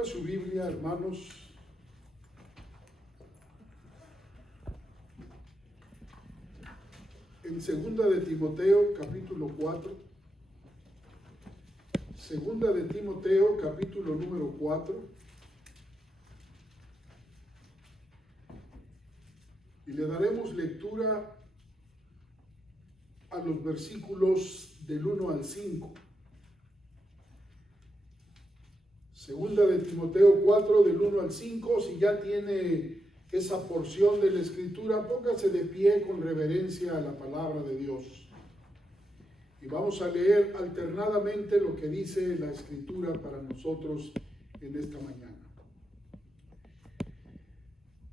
Abra su Biblia, hermanos. En segunda de Timoteo, capítulo 4. Segunda de Timoteo, capítulo número 4. Y le daremos lectura a los versículos del 1 al 5. Segunda de Timoteo 4, del 1 al 5. Si ya tiene esa porción de la Escritura, póngase de pie con reverencia a la palabra de Dios. Y vamos a leer alternadamente lo que dice la Escritura para nosotros en esta mañana.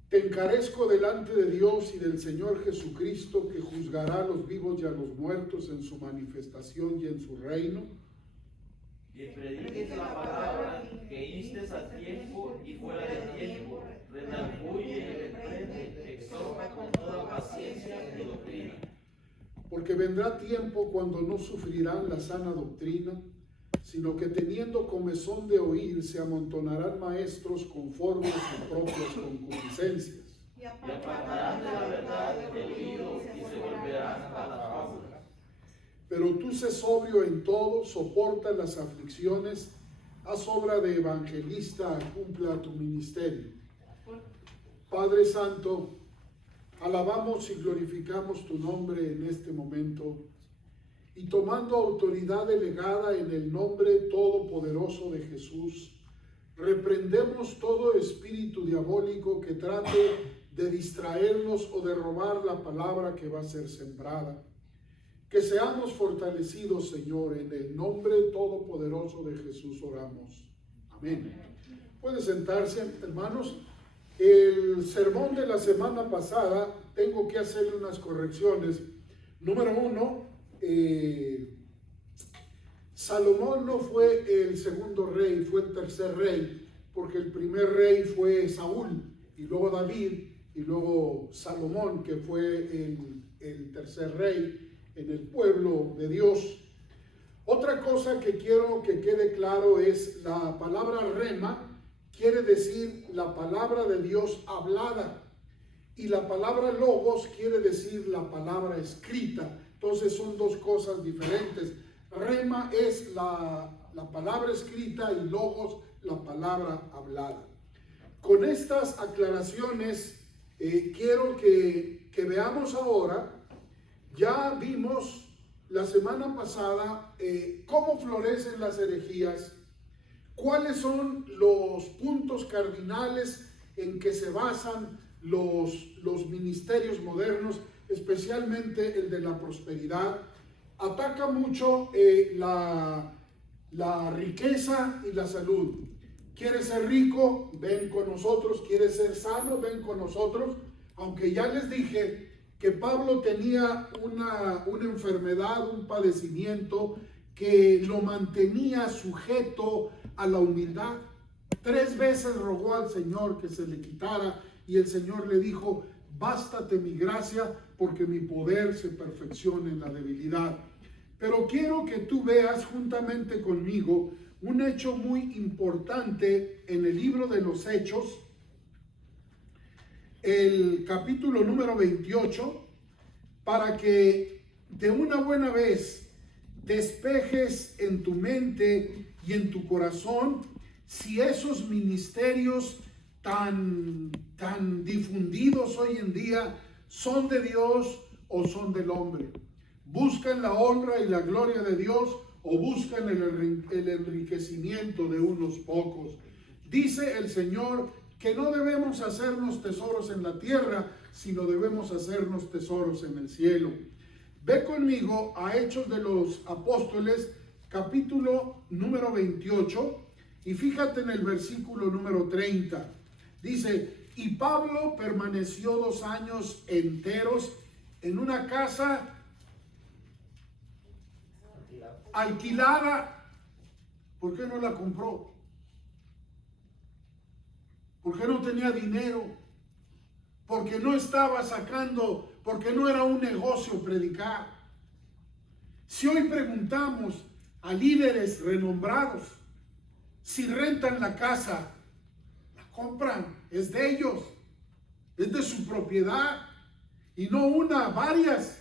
Te encarezco delante de Dios y del Señor Jesucristo, que juzgará a los vivos y a los muertos en su manifestación y en su reino. Que prediques la palabra, que instes a tiempo y fuera de tiempo, redarguye, reprende, exhorta con toda paciencia y doctrina. Porque vendrá tiempo cuando no sufrirán la sana doctrina, sino que teniendo comezón de oír, se amontonarán maestros conforme a sus propias concupiscencias. Y apartarán de la verdad el oído y se volverán a las fábulas. Pero tú sé sobrio en todo, soporta las aflicciones, haz obra de evangelista, cumpla tu ministerio. Padre Santo, alabamos y glorificamos tu nombre en este momento, y tomando autoridad delegada en el nombre todopoderoso de Jesús, reprendemos todo espíritu diabólico que trate de distraernos o de robar la palabra que va a ser sembrada. Que seamos fortalecidos, Señor, en el nombre todopoderoso de Jesús oramos. Amén. Pueden sentarse, hermanos. El sermón de la semana pasada, tengo que hacerle unas correcciones. Número 1, Salomón no fue el segundo rey, fue el tercer rey, porque el primer rey fue Saúl, y luego David, y luego Salomón, que fue el tercer rey en el pueblo de Dios. Otra cosa que quiero que quede claro es la palabra rema, quiere decir la palabra de Dios hablada, y la palabra logos quiere decir la palabra escrita. Entonces son dos cosas diferentes. Rema es la palabra escrita y logos la palabra hablada. Con estas aclaraciones quiero que veamos ahora. Ya vimos la semana pasada cómo florecen las herejías, cuáles son los puntos cardinales en que se basan los ministerios modernos, especialmente el de la prosperidad. Ataca mucho la riqueza y la salud. ¿Quieres ser rico? Ven con nosotros. ¿Quieres ser sano? Ven con nosotros. Aunque ya les dije que Pablo tenía una enfermedad, un padecimiento que lo mantenía sujeto a la humildad. 3 veces rogó al Señor que se le quitara, y el Señor le dijo: bástate mi gracia, porque mi poder se perfecciona en la debilidad. Pero quiero que tú veas juntamente conmigo un hecho muy importante en el libro de los Hechos, el capítulo número 28, para que de una buena vez despejes en tu mente y en tu corazón si esos ministerios tan difundidos hoy en día son de Dios o son del hombre. ¿Buscan la honra y la gloria de Dios o buscan el enriquecimiento de unos pocos? Dice el Señor que no debemos hacernos tesoros en la tierra, sino debemos hacernos tesoros en el cielo. Ve conmigo a Hechos de los Apóstoles, capítulo número 28, y fíjate en el versículo número 30. Dice: y Pablo permaneció 2 años enteros en una casa alquilada. ¿Por qué no la compró? ¿Por qué no tenía dinero? Porque no estaba sacando, porque no era un negocio predicar. Si hoy preguntamos a líderes renombrados, Si rentan la casa, la compran, es de ellos, es de su propiedad. Y no una, varias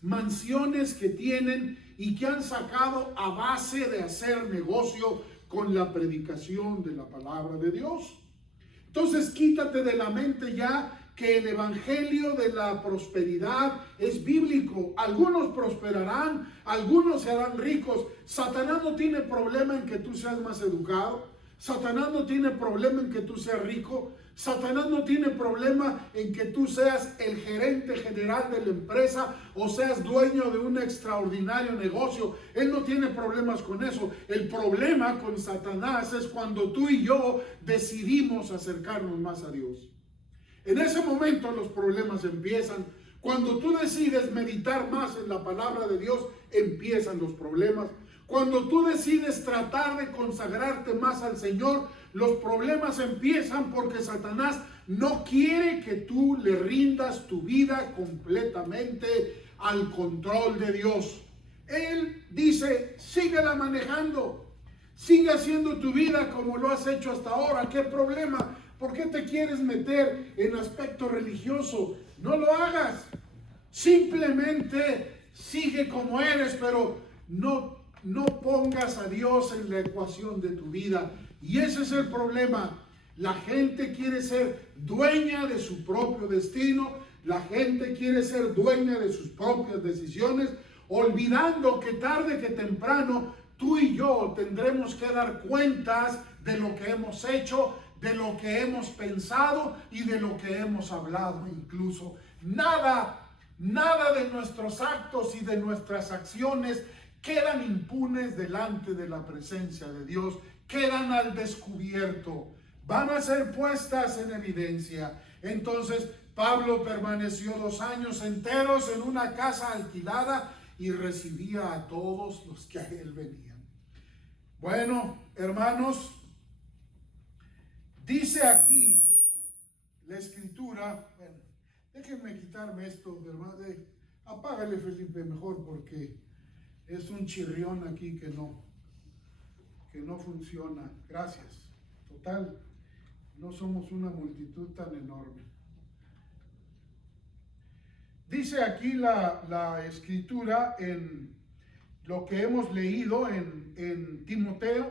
mansiones que tienen y que han sacado a base de hacer negocio con la predicación de la palabra de Dios. Entonces quítate de la mente ya que el evangelio de la prosperidad es bíblico. Algunos prosperarán, algunos se harán ricos. Satanás no tiene problema en que tú seas más educado. Satanás no tiene problema en que tú seas rico. Satanás no tiene problema en que tú seas el gerente general de la empresa o seas dueño de un extraordinario negocio. Él no tiene problemas con eso. El problema con Satanás es cuando tú y yo decidimos acercarnos más a Dios. En ese momento los problemas empiezan. Cuando tú decides meditar más en la palabra de Dios, empiezan los problemas. Cuando tú decides tratar de consagrarte más al Señor, los problemas empiezan porque Satanás no quiere que tú le rindas tu vida completamente al control de Dios. Él dice, síguela manejando, sigue haciendo tu vida como lo has hecho hasta ahora. ¿Qué problema? ¿Por qué te quieres meter en aspecto religioso? No lo hagas. Simplemente sigue como eres, pero no pongas a Dios en la ecuación de tu vida. Y ese es el problema. La gente quiere ser dueña de su propio destino. La gente quiere ser dueña de sus propias decisiones, olvidando que tarde que temprano tú y yo tendremos que dar cuentas de lo que hemos hecho, de lo que hemos pensado y de lo que hemos hablado incluso. Nada de nuestros actos y de nuestras acciones quedan impunes delante de la presencia de Dios, quedan al descubierto, van a ser puestas en evidencia. Entonces Pablo permaneció 2 años enteros en una casa alquilada y recibía a todos los que a él venían. Bueno, hermanos, dice aquí la escritura, bueno, déjenme quitarme esto, hermano, apágale Felipe mejor porque es un chirrión aquí que no funciona. Gracias. Total, no somos una multitud tan enorme. Dice aquí la escritura en lo que hemos leído en Timoteo,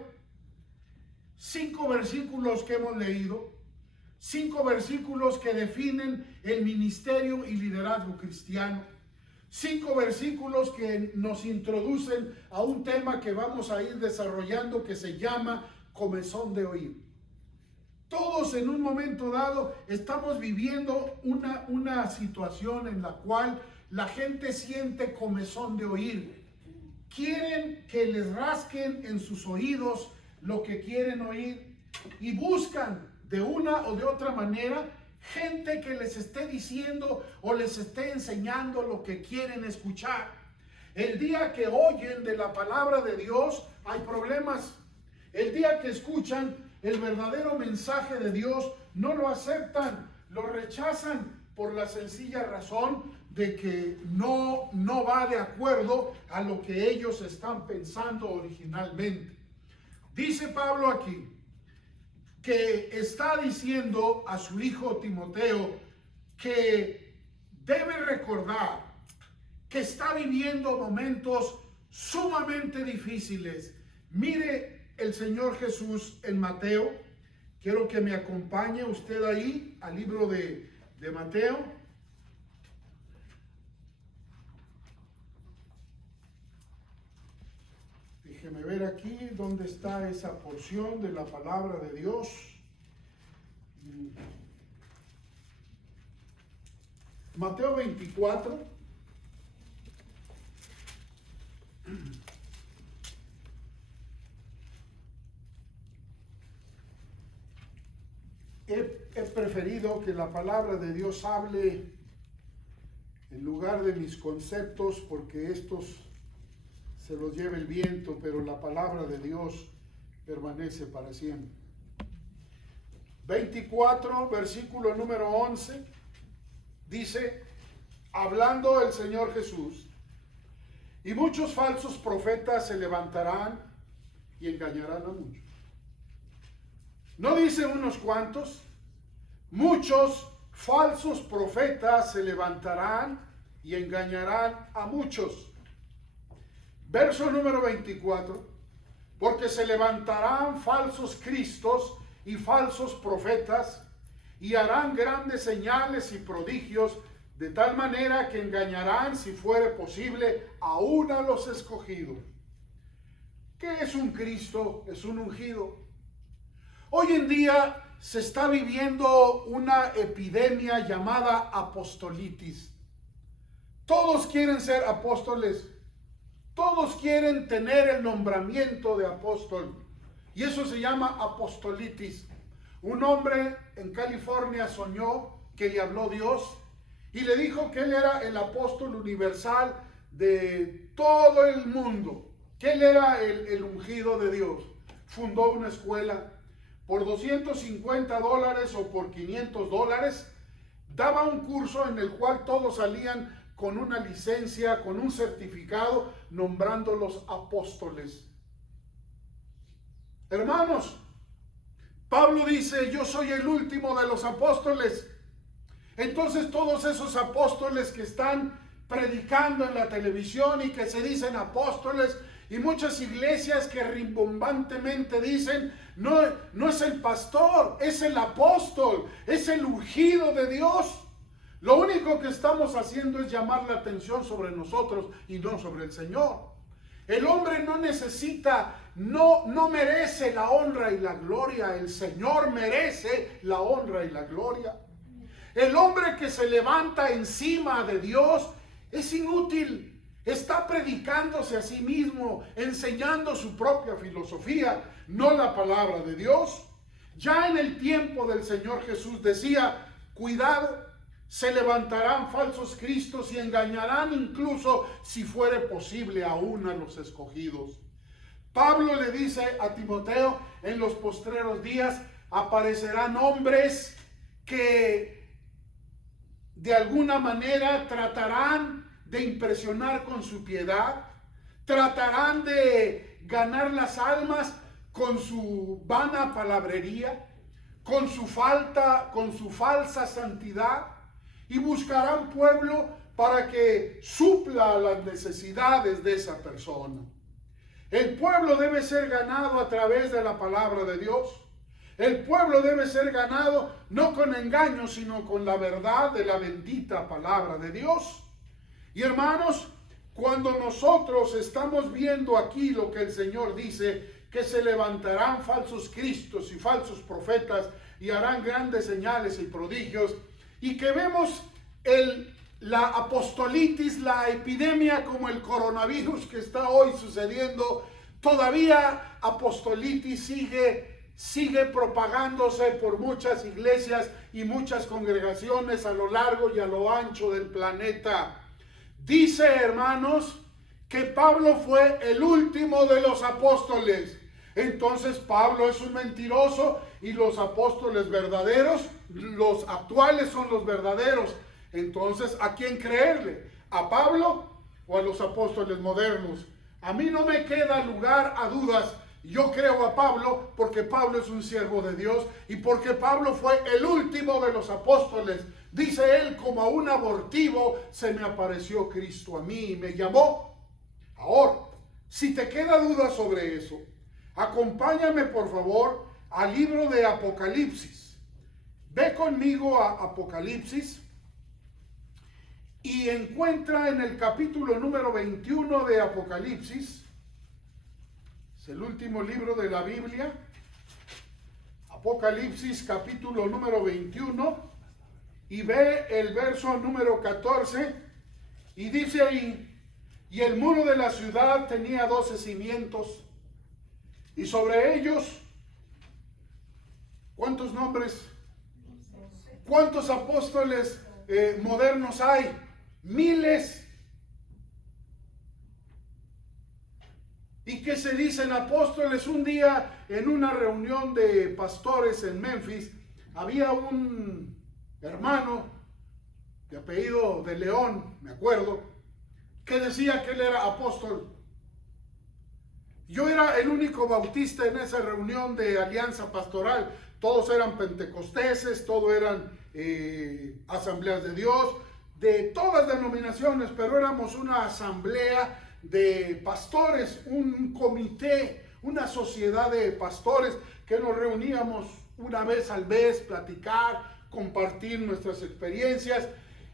5 versículos que hemos leído, 5 versículos que definen el ministerio y liderazgo cristiano, 5 versículos que nos introducen a un tema que vamos a ir desarrollando que se llama comezón de oír. Todos en un momento dado estamos viviendo una situación en la cual la gente siente comezón de oír. Quieren que les rasquen en sus oídos lo que quieren oír y buscan de una o de otra manera gente que les esté diciendo o les esté enseñando lo que quieren escuchar. El día que oyen de la palabra de Dios hay problemas. El día que escuchan el verdadero mensaje de Dios no lo aceptan, lo rechazan por la sencilla razón de que no va de acuerdo a lo que ellos están pensando originalmente. Dice Pablo aquí que está diciendo a su hijo Timoteo que debe recordar que está viviendo momentos sumamente difíciles. Mire el Señor Jesús en Mateo. Quiero que me acompañe usted ahí al libro de Mateo. Déjeme ver aquí dónde está esa porción de la palabra de Dios. Mateo 24. He preferido que la palabra de Dios hable en lugar de mis conceptos porque estos se los lleva el viento, pero la palabra de Dios permanece para siempre. 24, versículo número 11, dice, hablando el Señor Jesús, y muchos falsos profetas se levantarán y engañarán a muchos. No dice unos cuantos, muchos falsos profetas se levantarán y engañarán a muchos. Verso número 24, porque se levantarán falsos cristos y falsos profetas y harán grandes señales y prodigios, de tal manera que engañarán, si fuere posible, aún a los escogidos. ¿Qué es un Cristo? Es un ungido. Hoy en día se está viviendo una epidemia llamada apostolitis. Todos quieren ser apóstoles. Todos quieren tener el nombramiento de apóstol. Y eso se llama apostolitis. Un hombre en California soñó que le habló Dios y le dijo que él era el apóstol universal de todo el mundo, que él era el ungido de Dios. Fundó una escuela por $250 o por $500. Daba un curso en el cual todos salían con una licencia, con un certificado, nombrándolos apóstoles. Hermanos, Pablo dice, yo soy el último de los apóstoles. Entonces todos esos apóstoles que están predicando en la televisión y que se dicen apóstoles, y muchas iglesias que rimbombantemente dicen, no es el pastor, es el apóstol, es el ungido de Dios. Lo único que estamos haciendo es llamar la atención sobre nosotros y no sobre el Señor. El hombre no necesita, no merece la honra y la gloria. El Señor merece la honra y la gloria. El hombre que se levanta encima de Dios es inútil. Está predicándose a sí mismo, enseñando su propia filosofía, no la palabra de Dios. Ya en el tiempo del Señor Jesús decía, cuidado, se levantarán falsos cristos y engañarán incluso, si fuere posible, aún a los escogidos. Pablo le dice a Timoteo, en los postreros días aparecerán hombres que de alguna manera tratarán de impresionar con su piedad, tratarán de ganar las almas con su vana palabrería, con su falsa santidad, y buscarán pueblo para que supla las necesidades de esa persona. El pueblo debe ser ganado a través de la palabra de Dios. El pueblo debe ser ganado no con engaño, sino con la verdad de la bendita palabra de Dios. Y hermanos, cuando nosotros estamos viendo aquí lo que el Señor dice, que se levantarán falsos cristos y falsos profetas y harán grandes señales y prodigios, y que vemos la apostolitis, la epidemia como el coronavirus que está hoy sucediendo, todavía apostolitis sigue propagándose por muchas iglesias y muchas congregaciones a lo largo y a lo ancho del planeta. Dice, hermanos, que Pablo fue el último de los apóstoles. Entonces Pablo es un mentiroso y los apóstoles verdaderos, los actuales, son los verdaderos. Entonces, ¿a quién creerle? ¿A Pablo o a los apóstoles modernos? A mí no me queda lugar a dudas. Yo creo a Pablo porque Pablo es un siervo de Dios y porque Pablo fue el último de los apóstoles. Dice él, como a un abortivo se me apareció Cristo a mí y me llamó. Ahora, si te queda duda sobre eso, acompáñame por favor al libro de Apocalipsis. Ve conmigo a Apocalipsis y encuentra en el capítulo número 21 de Apocalipsis, es el último libro de la Biblia, Apocalipsis capítulo número 21, y ve el verso número 14, y dice ahí, y el muro de la ciudad tenía 12 cimientos, y sobre ellos, ¿cuántos nombres? ¿Cuántos apóstoles modernos hay? Miles. ¿Y qué se dicen apóstoles? Un día en una reunión de pastores en Memphis, había un hermano de apellido de León, me acuerdo, que decía que él era apóstol. Yo era el único bautista en esa reunión de alianza pastoral. Todos eran pentecosteses, todos eran asambleas de Dios, de todas denominaciones, pero éramos una asamblea de pastores, un comité, una sociedad de pastores que nos reuníamos una vez al mes, platicar, compartir nuestras experiencias.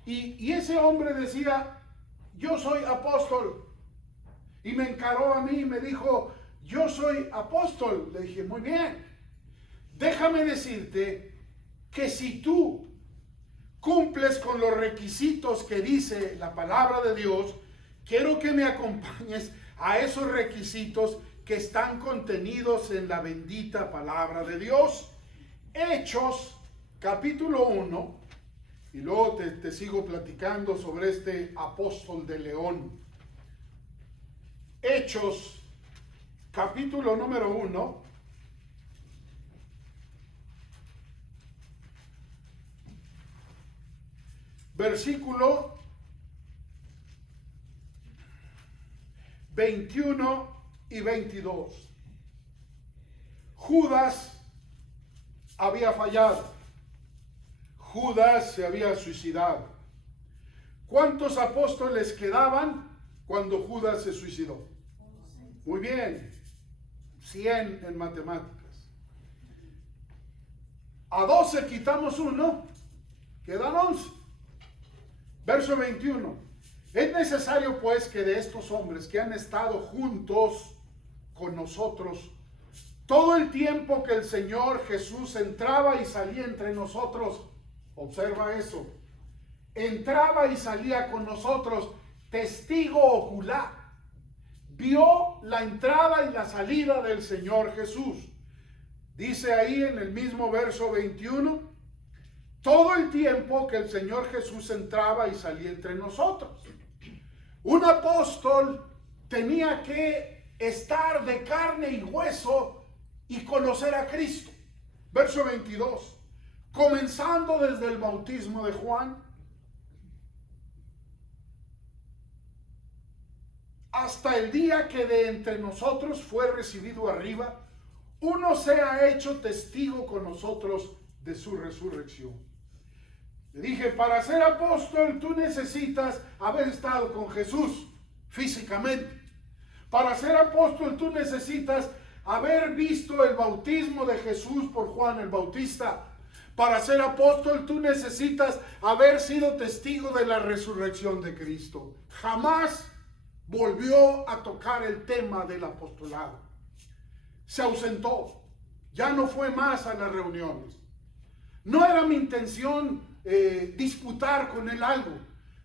Y ese hombre decía, yo soy apóstol. Y me encaró a mí y me dijo, yo soy apóstol. Le dije, muy bien, déjame decirte que si tú cumples con los requisitos que dice la palabra de Dios, quiero que me acompañes a esos requisitos que están contenidos en la bendita palabra de Dios. Hechos, capítulo 1, y luego te sigo platicando sobre este apóstol de León. Hechos, capítulo número 1. Versículo 21 y 22. Judas había fallado. Judas se había suicidado. ¿Cuántos apóstoles quedaban cuando Judas se suicidó? Muy bien, 100 en matemáticas. A 12 quitamos uno, quedan 11. Verso 21. Es necesario pues que de estos hombres que han estado juntos con nosotros todo el tiempo que el Señor Jesús entraba y salía entre nosotros, observa eso, entraba y salía con nosotros, testigo ocular, vio la entrada y la salida del Señor Jesús. Dice ahí en el mismo verso 21, todo el tiempo que el Señor Jesús entraba y salía entre nosotros. Un apóstol tenía que estar de carne y hueso y conocer a Cristo. Verso 22, comenzando desde el bautismo de Juan hasta el día que de entre nosotros fue recibido arriba, uno se ha hecho testigo con nosotros de su resurrección. Le dije, para ser apóstol tú necesitas haber estado con Jesús físicamente. Para ser apóstol tú necesitas haber visto el bautismo de Jesús por Juan el Bautista. Para ser apóstol tú necesitas haber sido testigo de la resurrección de Cristo. Jamás volvió a tocar el tema del apostolado. Se ausentó. Ya no fue más a las reuniones. No era mi intención disputar con él algo,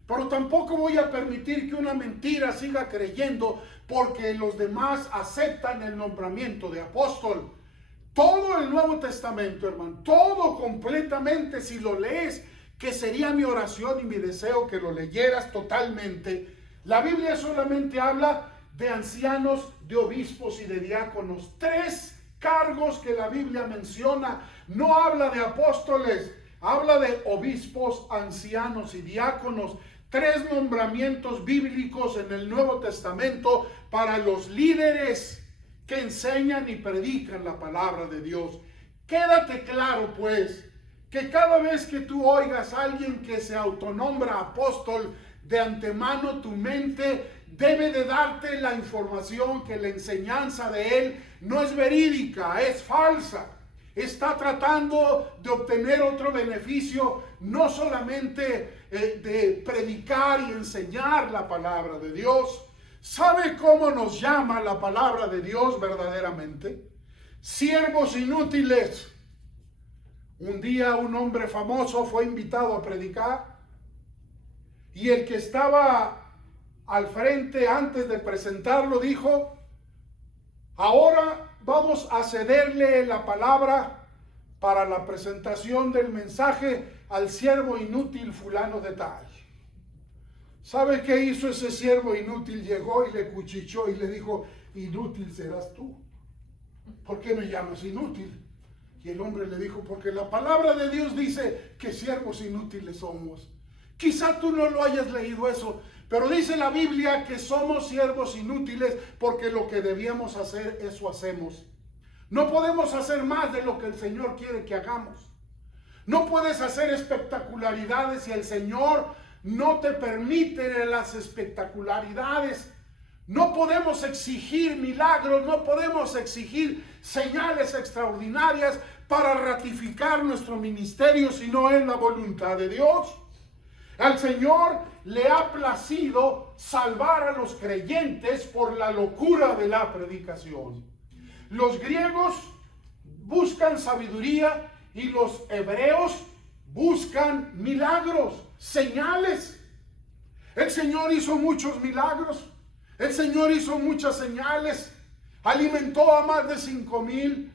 pero tampoco voy a permitir que una mentira siga creyendo porque los demás aceptan el nombramiento de apóstol. Todo el Nuevo Testamento, hermano, todo completamente, si lo lees, que sería mi oración y mi deseo que lo leyeras totalmente. La Biblia solamente habla de ancianos, de obispos y de diáconos. 3 cargos que la Biblia menciona. No habla de apóstoles, habla de obispos, ancianos y diáconos. 3 nombramientos bíblicos en el Nuevo Testamento para los líderes que enseñan y predican la palabra de Dios. Quédate claro, pues, que cada vez que tú oigas a alguien que se autonombra apóstol, de antemano tu mente debe de darte la información que la enseñanza de él no es verídica, es falsa. Está tratando de obtener otro beneficio, no solamente de predicar y enseñar la palabra de Dios. ¿Sabe cómo nos llama la palabra de Dios verdaderamente? Siervos inútiles. Un día un hombre famoso fue invitado a predicar y el que estaba al frente antes de presentarlo dijo: ahora vamos a cederle la palabra para la presentación del mensaje al siervo inútil fulano de tal. ¿Sabe qué hizo ese siervo inútil? Llegó y le cuchicheó y le dijo: inútil serás tú. ¿Por qué me llamas inútil? Y el hombre le dijo: porque la palabra de Dios dice que siervos inútiles somos. Quizá tú no lo hayas leído eso, Pero dice la Biblia que somos siervos inútiles porque lo que debíamos hacer, eso hacemos. No podemos hacer más de lo que el Señor quiere que hagamos. No puedes hacer espectacularidades si el Señor no te permite las espectacularidades. No podemos exigir milagros, no podemos exigir señales extraordinarias para ratificar nuestro ministerio si no es la voluntad de Dios. Al Señor le ha placido salvar a los creyentes por la locura de la predicación. Los griegos buscan sabiduría y los hebreos buscan milagros, señales. El Señor hizo muchos milagros. El Señor hizo muchas señales. Alimentó a más de 5,000,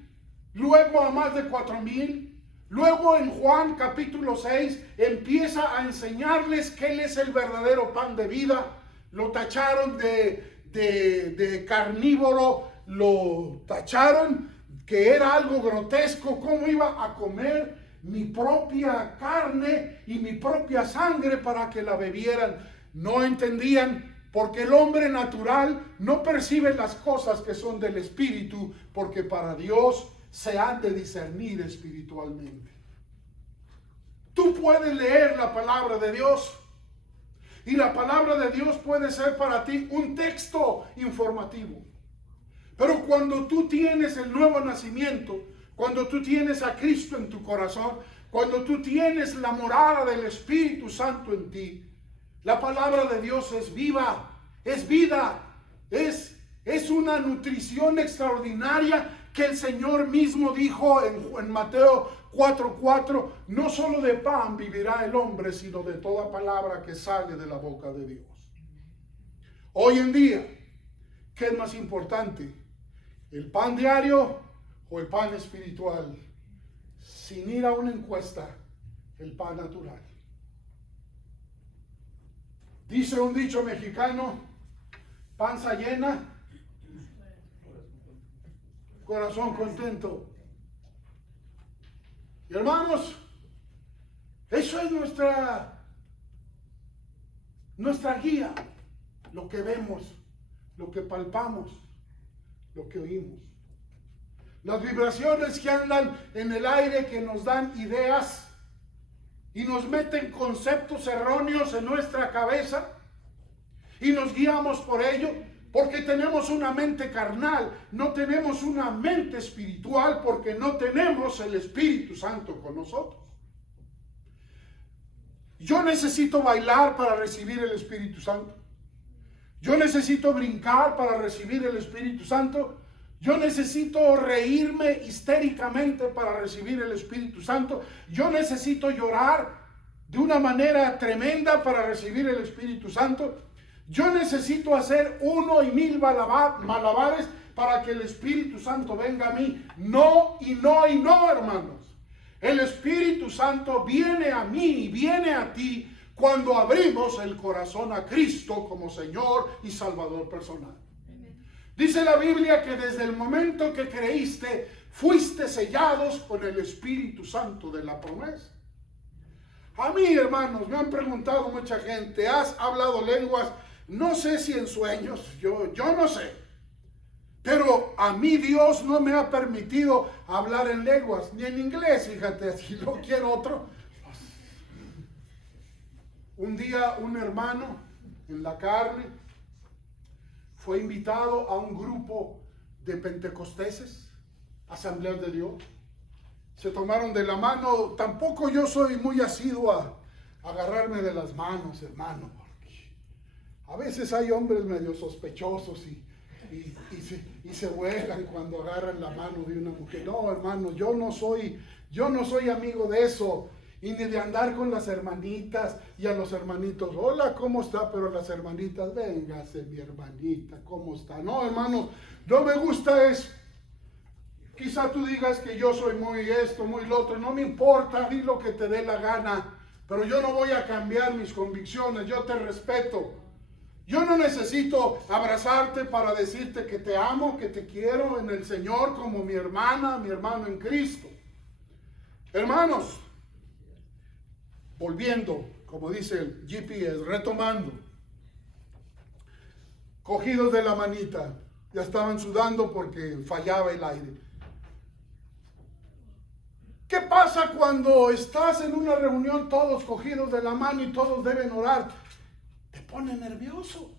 luego a más de 4,000. Luego en Juan capítulo 6 empieza a enseñarles que Él es el verdadero pan de vida. Lo tacharon de carnívoro, lo tacharon que era algo grotesco. ¿Cómo iba a comer mi propia carne y mi propia sangre para que la bebieran? No entendían, porque el hombre natural no percibe las cosas que son del Espíritu, porque para Dios se han de discernir espiritualmente. Tú puedes leer la palabra de Dios y la palabra de Dios puede ser para ti un texto informativo. Pero cuando tú tienes el nuevo nacimiento, cuando tú tienes a Cristo en tu corazón, cuando tú tienes la morada del Espíritu Santo en ti, la palabra de Dios es viva, es vida, es una nutrición extraordinaria que el Señor mismo dijo en Mateo 4:4, no solo de pan vivirá el hombre, sino de toda palabra que sale de la boca de Dios. Hoy en día, ¿qué es más importante? ¿El pan diario o el pan espiritual? Sin ir a una encuesta, el pan natural. Dice un dicho mexicano, panza llena, corazón contento. Y hermanos, eso es nuestra guía, lo que vemos, lo que palpamos, lo que oímos. Las vibraciones que andan en el aire, que nos dan ideas y nos meten conceptos erróneos en nuestra cabeza y nos guiamos por ello, porque tenemos una mente carnal, no tenemos una mente espiritual, porque no tenemos el Espíritu Santo con nosotros. Yo necesito bailar para recibir el Espíritu Santo. Yo necesito brincar para recibir el Espíritu Santo. Yo necesito reírme histéricamente para recibir el Espíritu Santo. Yo necesito llorar de una manera tremenda para recibir el Espíritu Santo. Yo necesito hacer 1 y 1000 malabares para que el Espíritu Santo venga a mí. No y no y no, hermanos. El Espíritu Santo viene a mí y viene a ti cuando abrimos el corazón a Cristo como Señor y Salvador personal. Dice la Biblia que desde el momento que creíste, fuiste sellados con el Espíritu Santo de la promesa. A mí, hermanos, me han preguntado mucha gente, ¿has hablado lenguas? No sé si en sueños, yo no sé. Pero a mí Dios no me ha permitido hablar en lenguas, ni en inglés, fíjate, si no quiero otro. Un día un hermano en la carne fue invitado a un grupo de pentecosteses, asambleas de Dios. Se tomaron de la mano. Tampoco yo soy muy asiduo a agarrarme de las manos, hermano, porque a veces hay hombres medio sospechosos y se vuelan cuando agarran la mano de una mujer. No, hermano, yo no soy amigo de eso. Y ni de andar con las hermanitas y a los hermanitos, hola, ¿cómo está? Pero las hermanitas, véngase mi hermanita, ¿cómo está? No, hermano, no me gusta eso. Quizá tú digas que yo soy muy esto, muy lo otro, no me importa, di lo que te dé la gana, pero yo no voy a cambiar mis convicciones, yo te respeto. Yo no necesito abrazarte para decirte que te amo, que te quiero en el Señor como mi hermana, mi hermano en Cristo. Hermanos, volviendo, como dice el GPS, retomando. cogidos de la manita. Ya estaban sudando porque fallaba el aire. ¿Qué pasa cuando estás en una reunión todos cogidos de la mano y todos deben orar? Te pone nervioso,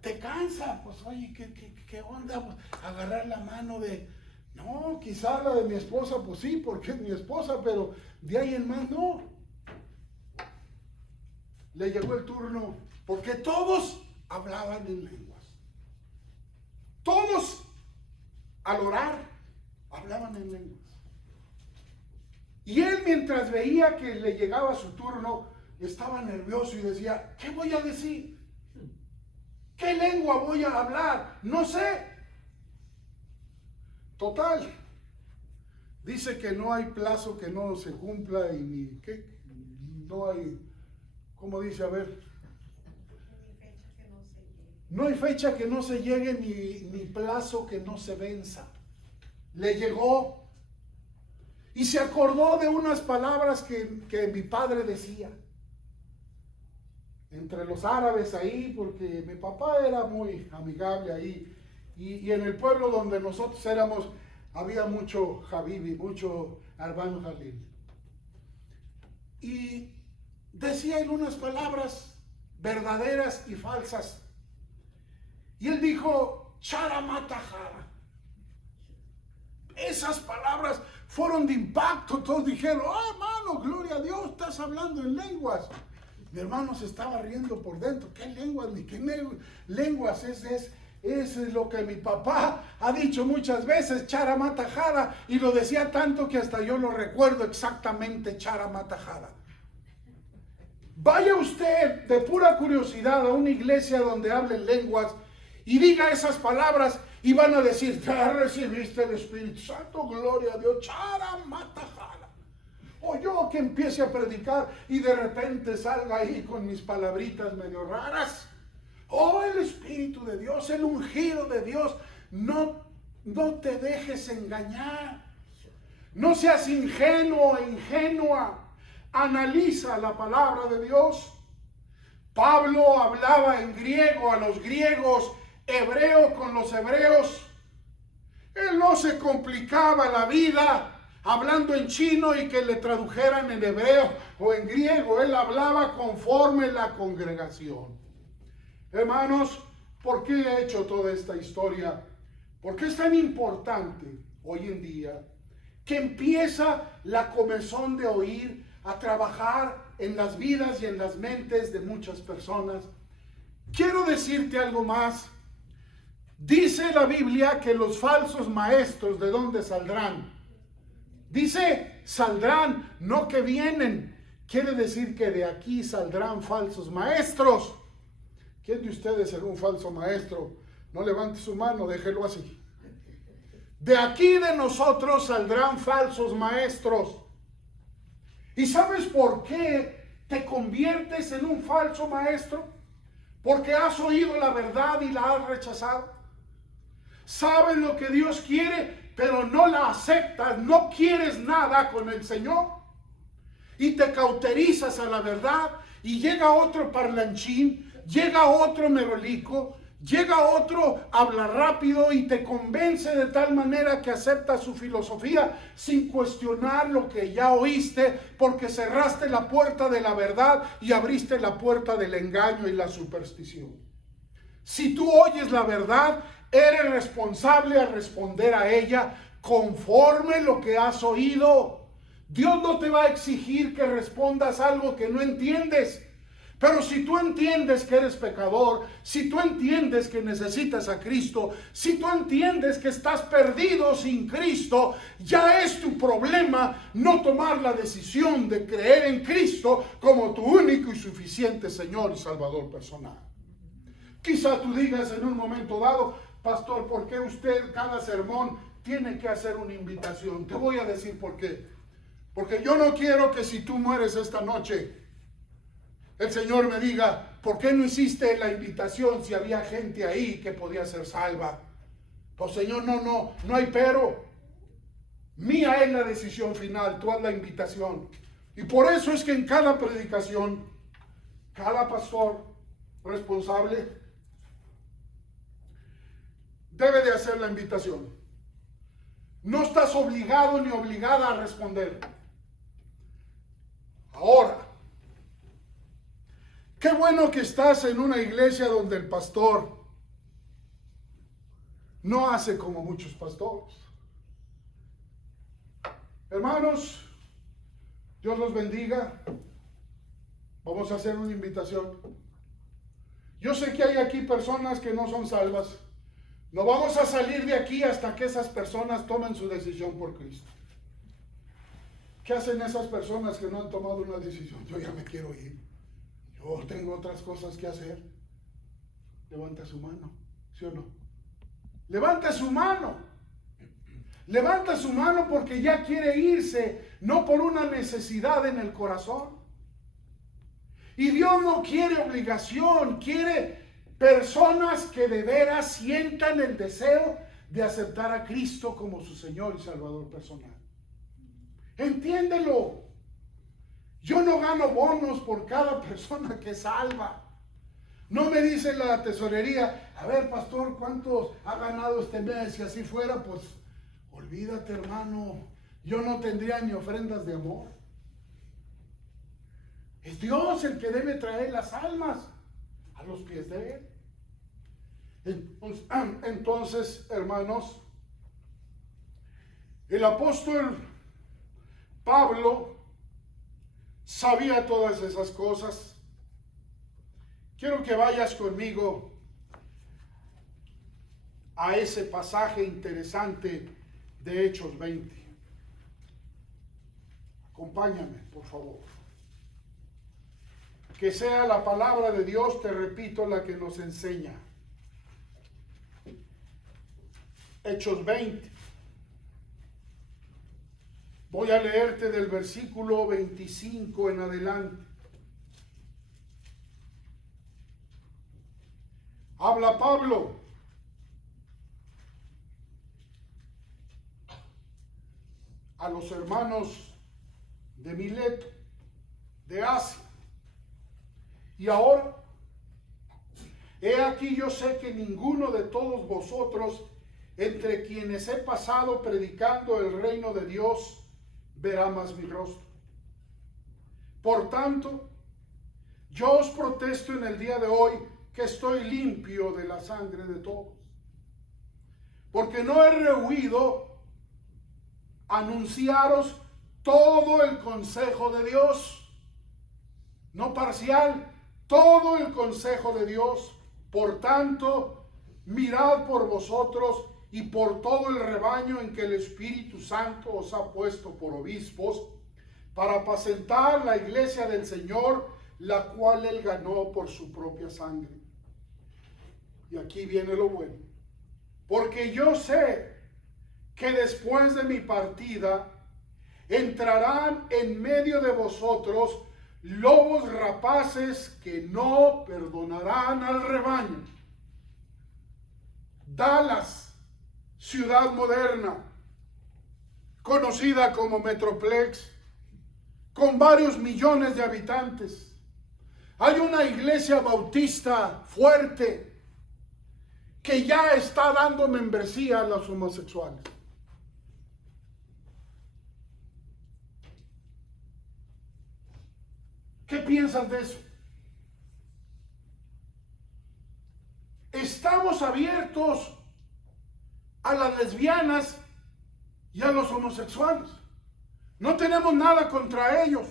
te cansa. Pues oye, ¿qué onda? Pues, agarrar la mano de... No, quizá la de mi esposa, pues sí, porque es mi esposa, pero de ahí en más no. Le llegó el turno, porque todos hablaban en lenguas. Todos, al orar, hablaban en lenguas. Y él, mientras veía que le llegaba su turno, estaba nervioso y decía, ¿qué voy a decir? ¿Qué lengua voy a hablar? No sé. Total, dice que no hay plazo que no se cumpla y ni que no hay, ¿cómo dice? A ver. No hay fecha que no se llegue ni plazo que no se venza. Le llegó. Y se acordó de unas palabras que mi padre decía. Entre los árabes ahí, porque mi papá era muy amigable ahí. Y en el pueblo donde nosotros éramos, había mucho Habibi, mucho Arbano Jalil. Y decía en unas palabras verdaderas y falsas. Y él dijo, Charamatahara. Esas palabras fueron de impacto. Todos dijeron, oh hermano, gloria a Dios, estás hablando en lenguas. Mi hermano se estaba riendo por dentro. ¿Qué lenguas? Ni qué lenguas. Es lo que mi papá ha dicho muchas veces, Charamatahara. Y lo decía tanto que hasta yo lo recuerdo exactamente, Charamatahara. Vaya usted de pura curiosidad a una iglesia donde hablen lenguas y diga esas palabras y van a decir, ya recibiste el Espíritu Santo, gloria a Dios, Charamatahara. O yo que empiece a predicar y de repente salga ahí con mis palabritas medio raras. Oh, el Espíritu de Dios, el ungido de Dios. No te dejes engañar. No seas ingenuo e ingenua. Analiza la palabra de Dios. Pablo hablaba en griego a los griegos, hebreo con los hebreos. Él no se complicaba la vida hablando en chino y que le tradujeran en hebreo o en griego. Él hablaba conforme la congregación. Hermanos, ¿por qué he hecho toda esta historia? ¿Por qué es tan importante hoy en día que empieza la comezón de oír a trabajar en las vidas y en las mentes de muchas personas? Quiero decirte algo más. Dice la Biblia que los falsos maestros, ¿de dónde saldrán? Dice, saldrán, no que vienen. Quiere decir que de aquí saldrán falsos maestros. ¿Quién de ustedes será un falso maestro? No levante su mano, déjelo así. De aquí de nosotros saldrán falsos maestros. ¿Y sabes por qué te conviertes en un falso maestro? Porque has oído la verdad y la has rechazado. Sabes lo que Dios quiere, pero no la aceptas, no quieres nada con el Señor. Y te cauterizas a la verdad y llega otro parlanchín, llega otro merolico, llega otro habla rápido y te convence de tal manera que aceptas su filosofía sin cuestionar lo que ya oíste, porque cerraste la puerta de la verdad y abriste la puerta del engaño y la superstición. Si tú oyes la verdad, eres responsable a responder a ella conforme lo que has oído. Dios no te va a exigir que respondas algo que no entiendes. Pero si tú entiendes que eres pecador, si tú entiendes que necesitas a Cristo, si tú entiendes que estás perdido sin Cristo, ya es tu problema no tomar la decisión de creer en Cristo como tu único y suficiente Señor y Salvador personal. Quizá tú digas en un momento dado, pastor, ¿por qué usted cada sermón tiene que hacer una invitación? Te voy a decir por qué. Porque yo no quiero que si tú mueres esta noche, el Señor me diga, ¿por qué no hiciste la invitación si había gente ahí que podía ser salva? Pues Señor, no hay pero. Mía es la decisión final, tú haz la invitación. Y por eso es que en cada predicación, cada pastor responsable debe de hacer la invitación. No estás obligado ni obligada a responder. Ahora, qué bueno que estás en una iglesia donde el pastor no hace como muchos pastores. Hermanos, Dios los bendiga. Vamos a hacer una invitación. Yo sé que hay aquí personas que no son salvas. No vamos a salir de aquí hasta que esas personas tomen su decisión por Cristo. ¿Qué hacen esas personas que no han tomado una decisión? Yo ya me quiero ir. Yo tengo otras cosas que hacer. Levanta su mano, ¿sí o no? Levanta su mano. Levanta su mano porque ya quiere irse, no por una necesidad en el corazón. Y Dios no quiere obligación, quiere personas que de veras sientan el deseo de aceptar a Cristo como su Señor y Salvador personal. Entiéndelo. Yo no gano bonos por cada persona que salva. No me dice la tesorería, a ver, pastor, ¿cuántos ha ganado este mes? Si así fuera, pues olvídate, hermano. Yo no tendría ni ofrendas de amor. Es Dios el que debe traer las almas a los pies de Él. Entonces, hermanos, el apóstol Pablo sabía todas esas cosas. Quiero que vayas conmigo a ese pasaje interesante de Hechos 20. Acompáñame, por favor. Que sea la palabra de Dios, te repito, la que nos enseña. Hechos 20. Voy a leerte del versículo 25 en adelante. Habla Pablo. A los hermanos de Mileto, de Asia. Y ahora, he aquí yo sé que ninguno de todos vosotros, entre quienes he pasado predicando el reino de Dios, verá más mi rostro. Por tanto, yo os protesto en el día de hoy que estoy limpio de la sangre de todos. Porque no he rehuido anunciaros todo el consejo de Dios, no parcial, todo el consejo de Dios. Por tanto, mirad por vosotros y por todo el rebaño en que el Espíritu Santo os ha puesto por obispos, para apacentar la iglesia del Señor, la cual Él ganó por su propia sangre. Y aquí viene lo bueno. Porque yo sé que después de mi partida entrarán en medio de vosotros lobos rapaces que no perdonarán al rebaño. Dallas, ciudad moderna, conocida como Metroplex, con varios millones de habitantes. Hay una iglesia bautista fuerte que ya está dando membresía a los homosexuales. ¿Qué piensas de eso? Estamos abiertos a las lesbianas y a los homosexuales. No tenemos nada contra ellos.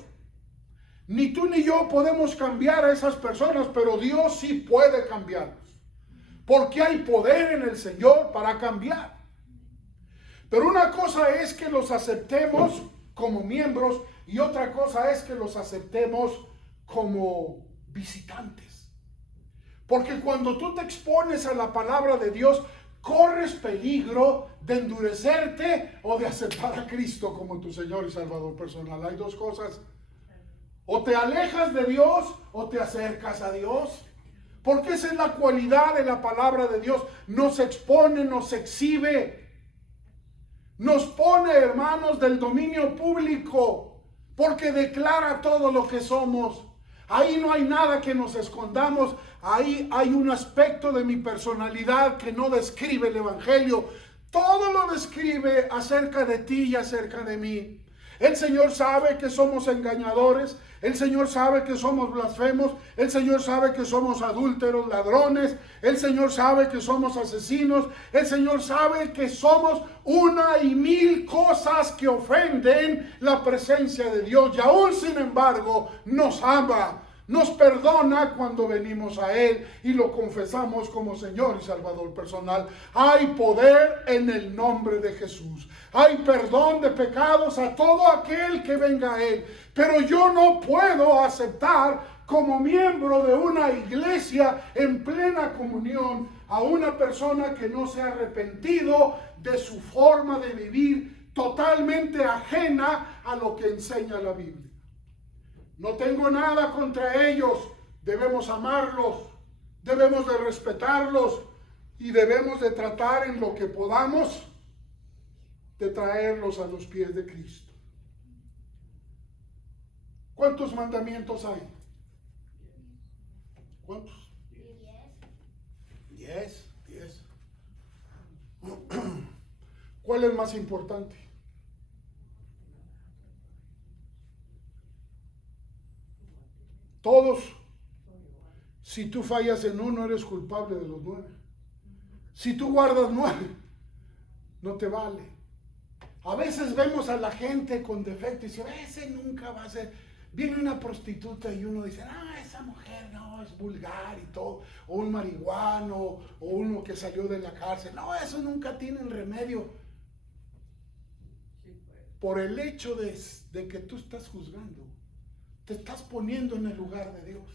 Ni tú ni yo podemos cambiar a esas personas, pero Dios sí puede cambiarlos. Porque hay poder en el Señor para cambiar. Pero una cosa es que los aceptemos como miembros y otra cosa es que los aceptemos como visitantes. Porque cuando tú te expones a la palabra de Dios, corres peligro de endurecerte o de aceptar a Cristo como tu Señor y Salvador personal. Hay dos cosas. O te alejas de Dios o te acercas a Dios. Porque esa es la cualidad de la palabra de Dios. Nos expone, nos exhibe. Nos pone, hermanos, del dominio público. Porque declara todo lo que somos. Ahí no hay nada que nos escondamos. Ahí hay un aspecto de mi personalidad que no describe el Evangelio. Todo lo describe acerca de ti y acerca de mí. El Señor sabe que somos engañadores. El Señor sabe que somos blasfemos. El Señor sabe que somos adúlteros, ladrones. El Señor sabe que somos asesinos. El Señor sabe que somos una y mil cosas que ofenden la presencia de Dios. Y aún sin embargo nos ama. Nos perdona cuando venimos a Él y lo confesamos como Señor y Salvador personal. Hay poder en el nombre de Jesús. Hay perdón de pecados a todo aquel que venga a Él. Pero yo no puedo aceptar como miembro de una iglesia en plena comunión a una persona que no se ha arrepentido de su forma de vivir, totalmente ajena a lo que enseña la Biblia. No tengo nada contra ellos. Debemos amarlos, debemos de respetarlos y debemos de tratar en lo que podamos de traerlos a los pies de Cristo. ¿Cuántos mandamientos hay? ¿Cuántos? 10. ¿Cuál es más importante? Todos. Si tú fallas en uno, eres culpable de los 9. Si tú guardas 9, no te vale. A veces vemos a la gente con defecto y dice, ese nunca va a ser. Viene una prostituta y uno dice, esa mujer no, es vulgar y todo. O un marihuano, o uno que salió de la cárcel. No, eso nunca tiene remedio. Por el hecho de que tú estás juzgando, te estás poniendo en el lugar de Dios.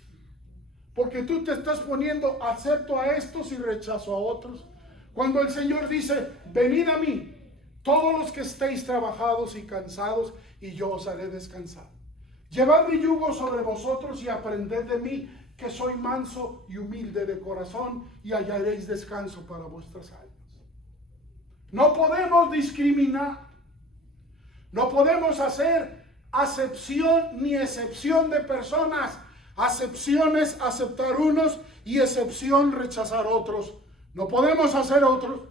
Porque tú te estás poniendo, acepto a estos y rechazo a otros. Cuando el Señor dice, venid a mí, todos los que estéis trabajados y cansados, y yo os haré descansar. Llevad mi yugo sobre vosotros y aprended de mí, que soy manso y humilde de corazón, y hallaréis descanso para vuestras almas. No podemos discriminar. No podemos hacer acepción ni excepción de personas. Acepción es aceptar unos y excepción rechazar otros. No podemos hacer otros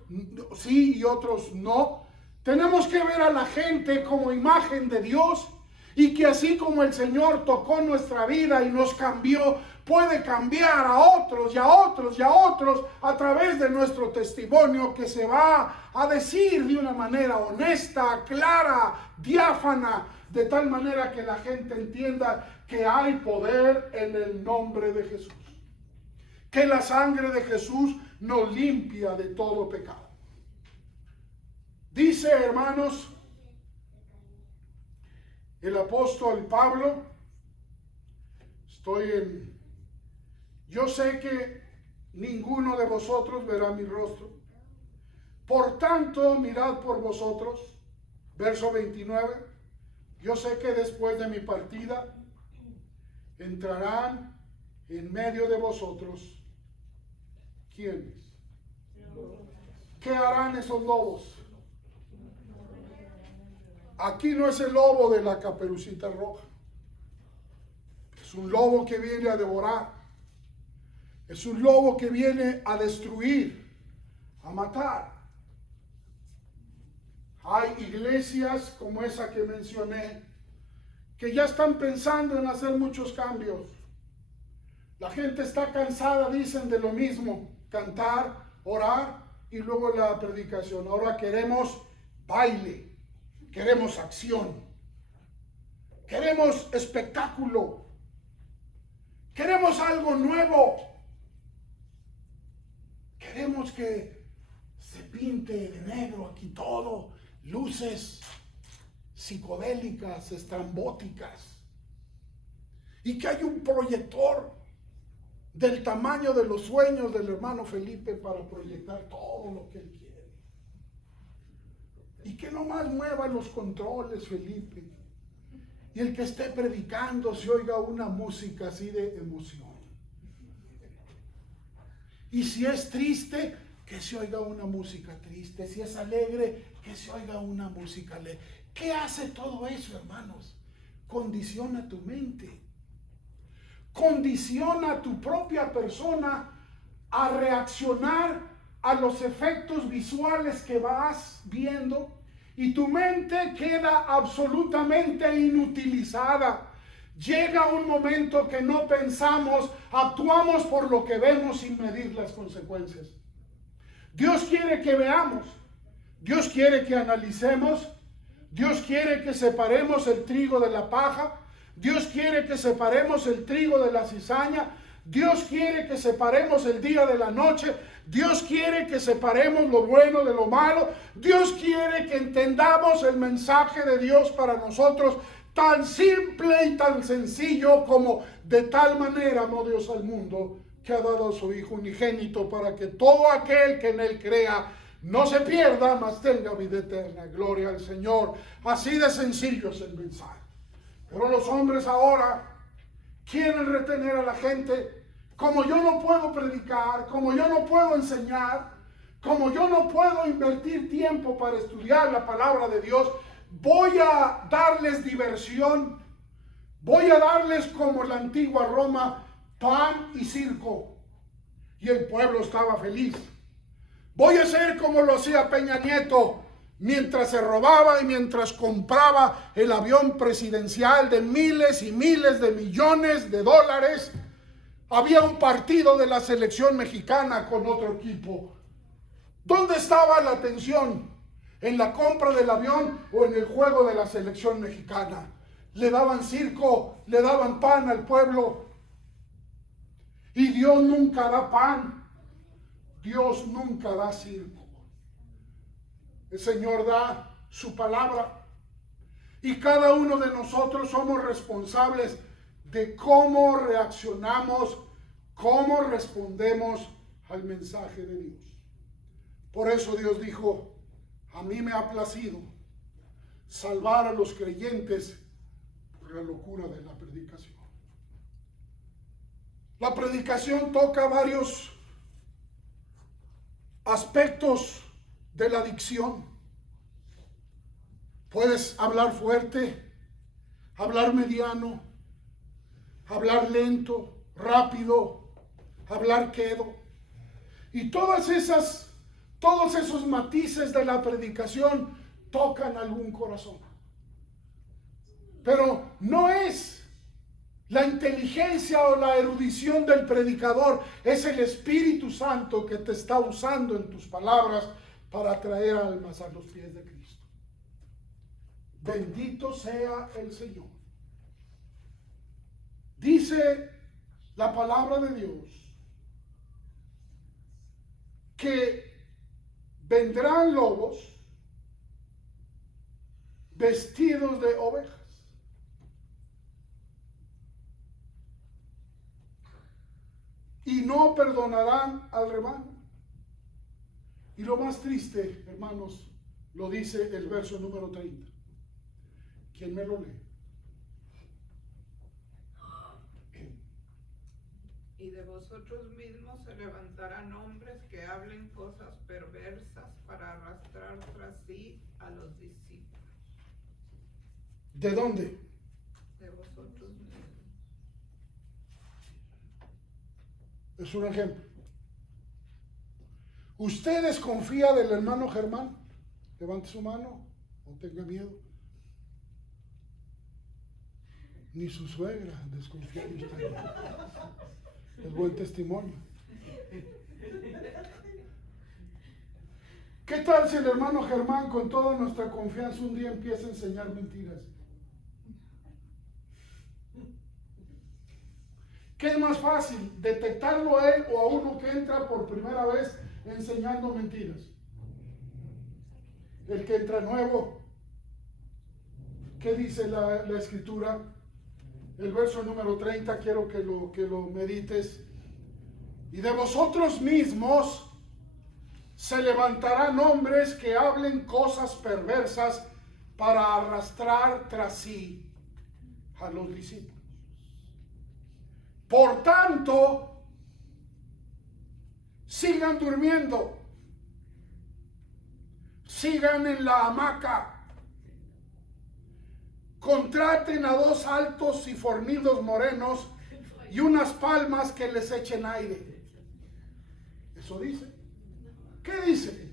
sí y otros no. Tenemos que ver a la gente como imagen de Dios y que así como el Señor tocó nuestra vida y nos cambió, puede cambiar a otros y a otros y a otros a través de nuestro testimonio que se va a decir de una manera honesta, clara, diáfana, de tal manera que la gente entienda que hay poder en el nombre de Jesús. Que la sangre de Jesús nos limpia de todo pecado. Dice, hermanos, el apóstol Pablo, yo sé que ninguno de vosotros verá mi rostro. Por tanto, mirad por vosotros. Verso 29. Yo sé que después de mi partida entrarán en medio de vosotros. ¿Quiénes? ¿Qué harán esos lobos? Aquí no es el lobo de la Caperucita Roja. Es un lobo que viene a devorar. Es un lobo que viene a destruir, a matar. Hay iglesias como esa que mencioné que ya están pensando en hacer muchos cambios. La gente está cansada, dicen, de lo mismo: cantar, orar y luego la predicación. Ahora queremos baile, queremos acción, queremos espectáculo, queremos algo nuevo. Queremos que se pinte de negro aquí todo, luces psicodélicas, estrambóticas, y que hay un proyector del tamaño de los sueños del hermano Felipe para proyectar todo lo que él quiere, y que nomás mueva los controles Felipe, y el que esté predicando se oiga una música así de emoción, y si es triste, que se oiga una música triste, si es alegre, que se oiga una música alegre. ¿Qué hace todo eso, hermanos? Condiciona tu mente. condiciona a tu propia persona a reaccionar a los efectos visuales que vas viendo y tu mente queda absolutamente inutilizada. Llega un momento que no pensamos, actuamos por lo que vemos sin medir las consecuencias. Dios quiere que veamos, Dios quiere que analicemos, Dios quiere que separemos el trigo de la paja, Dios quiere que separemos el trigo de la cizaña, Dios quiere que separemos el día de la noche, Dios quiere que separemos lo bueno de lo malo, Dios quiere que entendamos el mensaje de Dios para nosotros, tan simple y tan sencillo como de tal manera amó Dios al mundo que ha dado a su Hijo unigénito para que todo aquel que en él crea no se pierda, mas tenga vida eterna. Gloria al Señor. Así de sencillo es el mensaje. Pero los hombres ahora quieren retener a la gente. Como yo no puedo predicar, como yo no puedo enseñar, como yo no puedo invertir tiempo para estudiar la palabra de Dios, voy a darles diversión, voy a darles como la antigua Roma, pan y circo. Y el pueblo estaba feliz. Voy a hacer como lo hacía Peña Nieto, mientras se robaba y mientras compraba el avión presidencial de miles y miles de millones de dólares. Había un partido de la selección mexicana con otro equipo. ¿Dónde estaba la atención? ¿En la compra del avión o en el juego de la selección mexicana? Le daban circo, le daban pan al pueblo. Y Dios nunca da pan, Dios nunca da circo. El Señor da su palabra y cada uno de nosotros somos responsables de cómo reaccionamos, cómo respondemos al mensaje de Dios. Por eso Dios dijo: a mí me ha placido salvar a los creyentes por la locura de la predicación. La predicación toca varios aspectos de la dicción. Puedes hablar fuerte, hablar mediano, hablar lento, rápido, hablar quedo. Y todos esos matices de la predicación tocan algún corazón. Pero no es la inteligencia o la erudición del predicador, es el Espíritu Santo que te está usando en tus palabras para traer almas a los pies de Cristo. Bendito sea el Señor. Dice la palabra de Dios que vendrán lobos vestidos de ovejas. Y no perdonarán al rebaño. Y lo más triste, hermanos, lo dice el verso número 30. ¿Quién me lo lee? Y de vosotros mismos se levantarán hombres que hablen cosas perversas para arrastrar tras sí a los discípulos. ¿De dónde? De vosotros mismos. Es un ejemplo. ¿Usted desconfía del hermano Germán? Levante su mano, no tenga miedo. Ni su suegra desconfía de usted. Es buen testimonio. ¿Qué tal si el hermano Germán, con toda nuestra confianza, un día empieza a enseñar mentiras? ¿Qué es más fácil, detectarlo a él o a uno que entra por primera vez enseñando mentiras? El que entra nuevo. ¿Qué dice la Escritura? El verso número 30, quiero que lo medites. Y de vosotros mismos se levantarán hombres que hablen cosas perversas para arrastrar tras sí a los discípulos. Por tanto, sigan durmiendo, sigan en la hamaca, contraten a 2 altos y fornidos morenos y unas palmas que les echen aire. Eso dice. ¿Qué dice?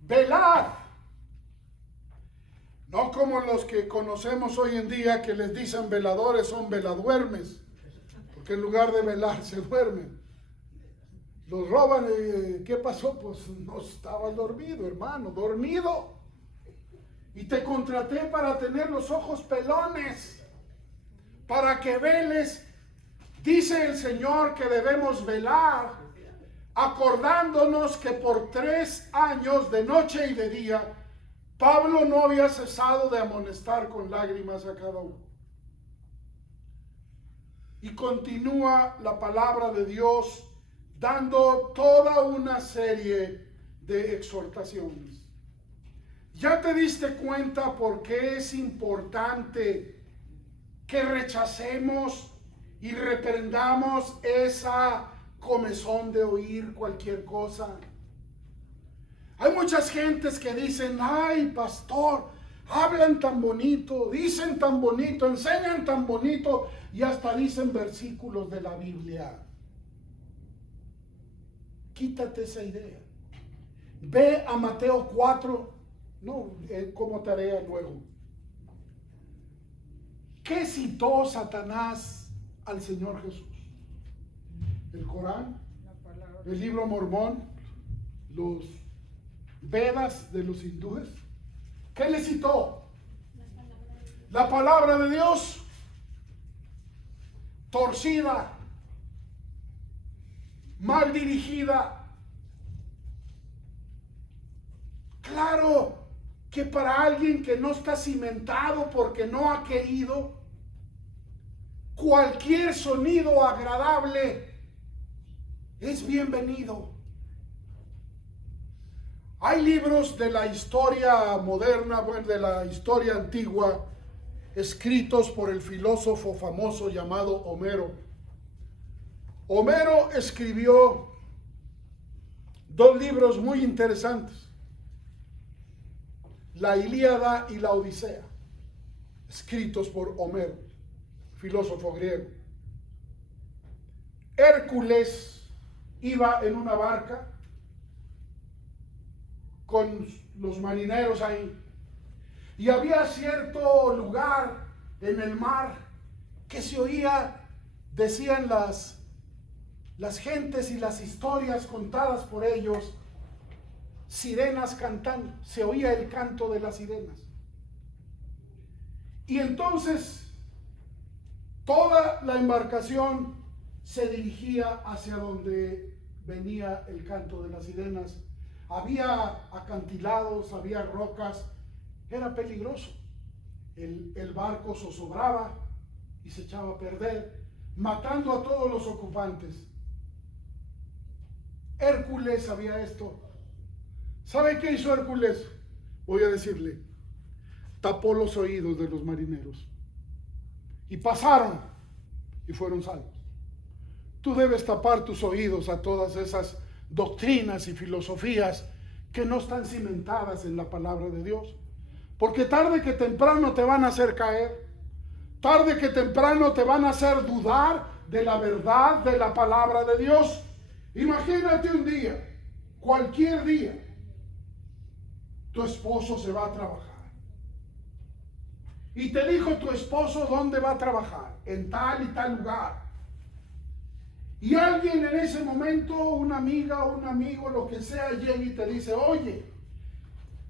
Velad. No como los que conocemos hoy en día que les dicen veladores, son veladuermes. Porque en lugar de velar se duermen. Los roban y ¿qué pasó? Pues no estaba dormido, hermano, dormido. Y te contraté para tener los ojos pelones, para que veles. Dice el Señor que debemos velar, acordándonos que por 3 años de noche y de día, Pablo no había cesado de amonestar con lágrimas a cada uno. Y continúa la palabra de Dios dando toda una serie de exhortaciones. ¿Ya te diste cuenta por qué es importante que rechacemos y reprendamos esa comezón de oír cualquier cosa? Hay muchas gentes que dicen, ay, pastor, hablan tan bonito, dicen tan bonito, enseñan tan bonito y hasta dicen versículos de la Biblia. Quítate esa idea. Ve a Mateo 4, como tarea luego. ¿Qué citó Satanás al Señor Jesús? El Corán, el libro mormón, los Vedas de los hindúes. ¿Qué le citó? La palabra de Dios, torcida, mal dirigida. Claro que para alguien que no está cimentado porque no ha querido, cualquier sonido agradable es bienvenido. Hay libros de la historia moderna, de la historia antigua, escritos por el filósofo famoso llamado Homero. Homero escribió 2 libros muy interesantes: la Ilíada y la Odisea, escritos por Homero, filósofo griego. Hércules iba en una barca con los marineros ahí, y había cierto lugar en el mar que se oía, decían las gentes y las historias contadas por ellos, sirenas cantando, se oía el canto de las sirenas. Y entonces toda la embarcación se dirigía hacia donde venía el canto de las sirenas. Había acantilados, había rocas, era peligroso. El barco zozobraba y se echaba a perder, matando a todos los ocupantes. Hércules sabía esto. ¿Sabe qué hizo Hércules? Voy a decirle, tapó los oídos de los marineros y pasaron y fueron salvos. Tú debes tapar tus oídos a todas esas doctrinas y filosofías que no están cimentadas en la palabra de Dios, porque tarde que temprano te van a hacer caer, tarde que temprano te van a hacer dudar de la verdad de la palabra de Dios. Imagínate un día, cualquier día, tu esposo se va a trabajar y te dijo tu esposo dónde va a trabajar, en tal y tal lugar. Y alguien en ese momento, una amiga, un amigo, lo que sea, llega y te dice, oye,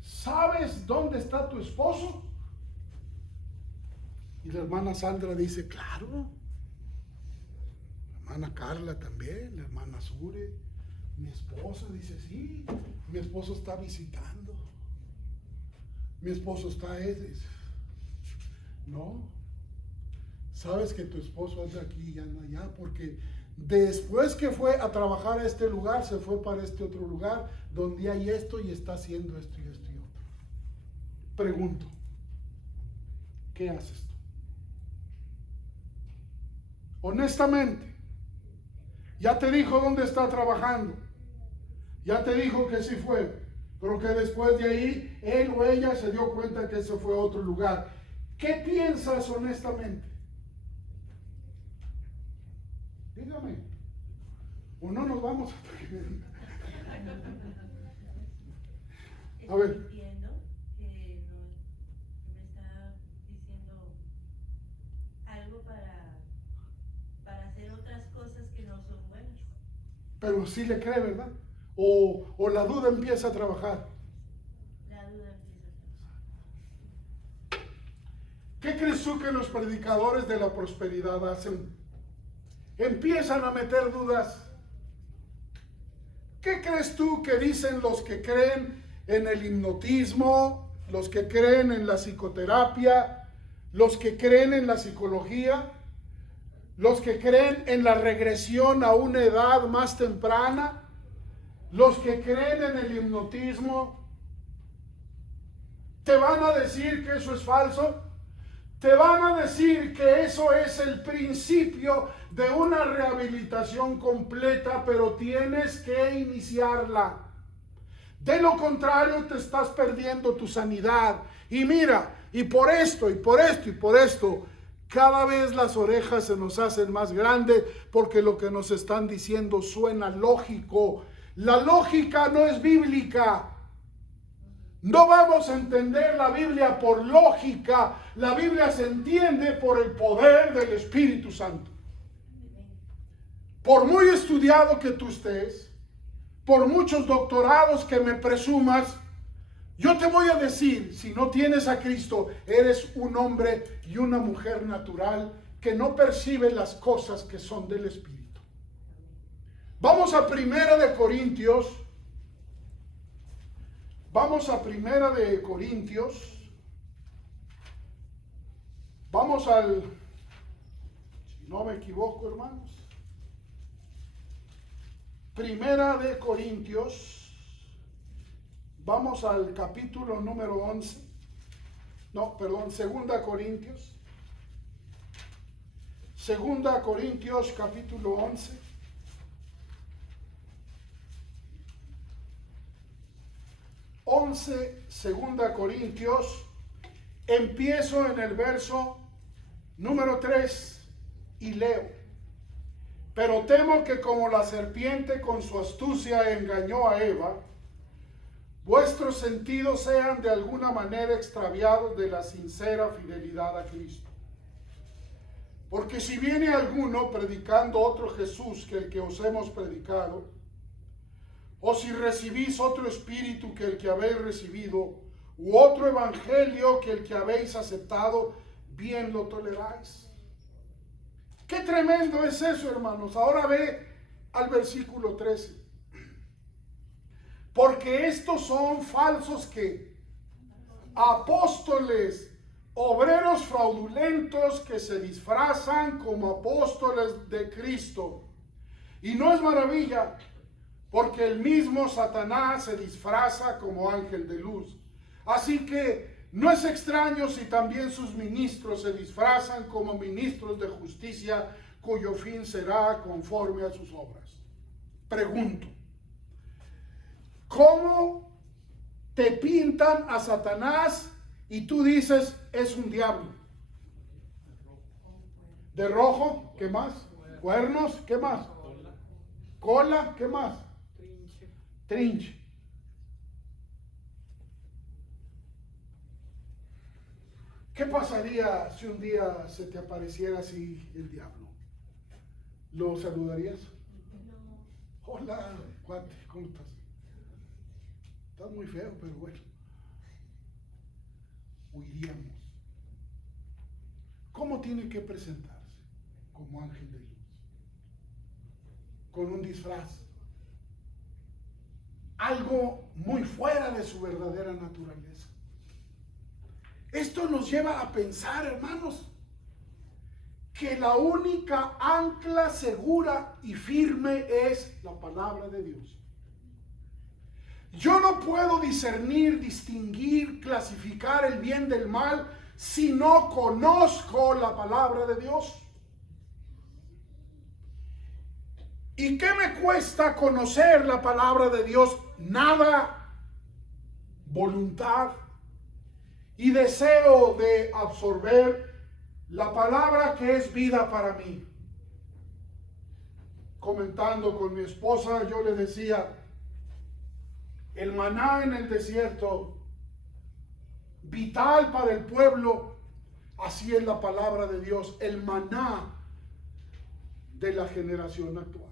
¿sabes dónde está tu esposo? Y la hermana Sandra dice, claro. La hermana Carla también, la hermana Sure, mi esposa dice, sí, mi esposo está visitando. Mi esposo está no. Sabes que tu esposo anda aquí y anda allá porque después que fue a trabajar a este lugar, se fue para este otro lugar donde hay esto y está haciendo esto y esto y otro. Pregunto, ¿qué haces tú? Honestamente, ya te dijo dónde está trabajando, Ya te dijo que sí fue, pero que después de ahí él o ella se dio cuenta que ese fue otro lugar. ¿Qué piensas honestamente? Dígame. O no nos vamos a ver. Entiendo que me está diciendo algo para hacer otras cosas que no son buenas. Pero sí le cree, ¿verdad? O la duda empieza a trabajar. La duda empieza a trabajar. ¿Qué crees tú que los predicadores de la prosperidad hacen? Empiezan a meter dudas. ¿Qué crees tú que dicen los que creen en el hipnotismo, los que creen en la psicoterapia, los que creen en la psicología, los que creen en la regresión a una edad más temprana, los que creen en el hipnotismo? ¿Te van a decir que eso es falso? Te van a decir que eso es el principio de una rehabilitación completa, pero tienes que iniciarla. De lo contrario, te estás perdiendo tu sanidad. Y mira, y por esto, y por esto, y por esto, cada vez las orejas se nos hacen más grandes porque lo que nos están diciendo suena lógico. La lógica no es bíblica. No vamos a entender la Biblia por lógica. La Biblia se entiende por el poder del Espíritu Santo. Por muy estudiado que tú estés, por muchos doctorados que me presumas, yo te voy a decir, si no tienes a Cristo, eres un hombre y una mujer natural que no percibe las cosas que son del Espíritu. Vamos a Primera de Corintios. Vamos a Primera de Corintios. Vamos al, si no me equivoco, hermanos, Primera de Corintios. Vamos al capítulo número 11. No, perdón, Segunda Corintios. Segunda Corintios, capítulo 11. Segunda Corintios, empiezo en el verso número 3 y leo: pero temo que como la serpiente con su astucia engañó a Eva, vuestros sentidos sean de alguna manera extraviados de la sincera fidelidad a Cristo. Porque si viene alguno predicando otro Jesús que el que os hemos predicado, o si recibís otro espíritu que el que habéis recibido, u otro evangelio que el que habéis aceptado, bien lo toleráis. Qué tremendo es eso, hermanos. Ahora ve al versículo 13. Porque estos son falsos que apóstoles, obreros fraudulentos que se disfrazan como apóstoles de Cristo. Y no es maravilla, porque el mismo Satanás se disfraza como ángel de luz. Así que no es extraño si también sus ministros se disfrazan como ministros de justicia, cuyo fin será conforme a sus obras. Pregunto, ¿cómo te pintan a Satanás y tú dices es un diablo? ¿De rojo? ¿Qué más? ¿Cuernos? ¿Qué más? ¿Cola? ¿Qué más? Trinche. ¿Qué pasaría si un día se te apareciera así el diablo? ¿Lo saludarías? No. Hola, cuate, ¿cómo estás? Estás muy feo, pero bueno. Huiríamos. ¿Cómo tiene que presentarse? Como ángel de luz. Con un disfraz. Algo muy fuera de su verdadera naturaleza. Esto nos lleva a pensar, hermanos, que la única ancla segura y firme es la palabra de Dios. Yo no puedo discernir, distinguir, clasificar el bien del mal si no conozco la palabra de Dios. ¿Y qué me cuesta conocer la palabra de Dios? Nada. Voluntad y deseo de absorber la palabra que es vida para mí. Comentando con mi esposa, yo le decía, el maná en el desierto, vital para el pueblo, así es la palabra de Dios, el maná de la generación actual.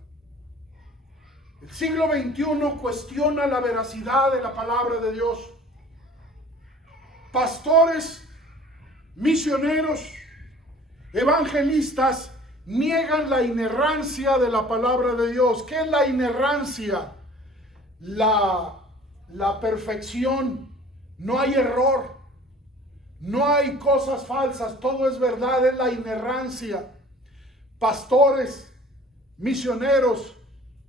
El siglo XXI cuestiona la veracidad de la palabra de Dios. Pastores, misioneros, evangelistas niegan la inerrancia de la palabra de Dios. ¿Qué es la inerrancia? La perfección. No hay error, no hay cosas falsas, todo es verdad, es la inerrancia. Pastores, misioneros,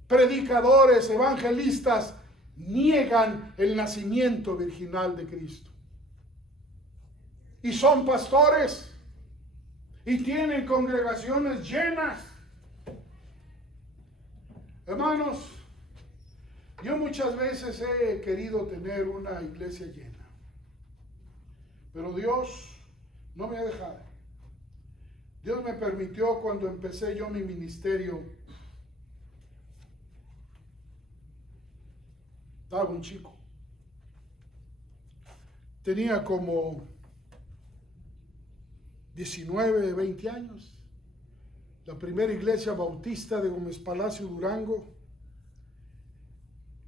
predicadores, evangelistas niegan el nacimiento virginal de Cristo. Y son pastores y tienen congregaciones llenas. Hermanos, yo muchas veces he querido tener una iglesia llena, pero Dios no me ha dejado. Dios me permitió, cuando empecé yo mi ministerio, estaba un chico, tenía como 19, 20 años. La primera iglesia bautista de Gómez Palacio, Durango,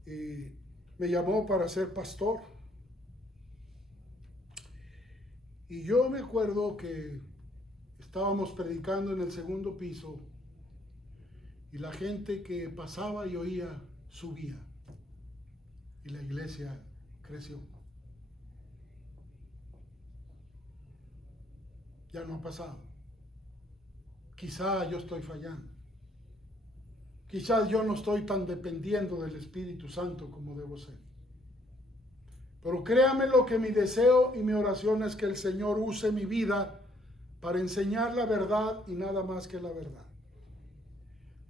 me llamó para ser pastor. Y yo me acuerdo que estábamos predicando en el segundo piso y la gente que pasaba y oía subía y la iglesia creció. Ya no ha pasado. Quizá yo estoy fallando. Quizás yo no estoy tan dependiendo del Espíritu Santo como debo ser. Pero créame lo que mi deseo y mi oración es que el Señor use mi vida para enseñar la verdad y nada más que la verdad.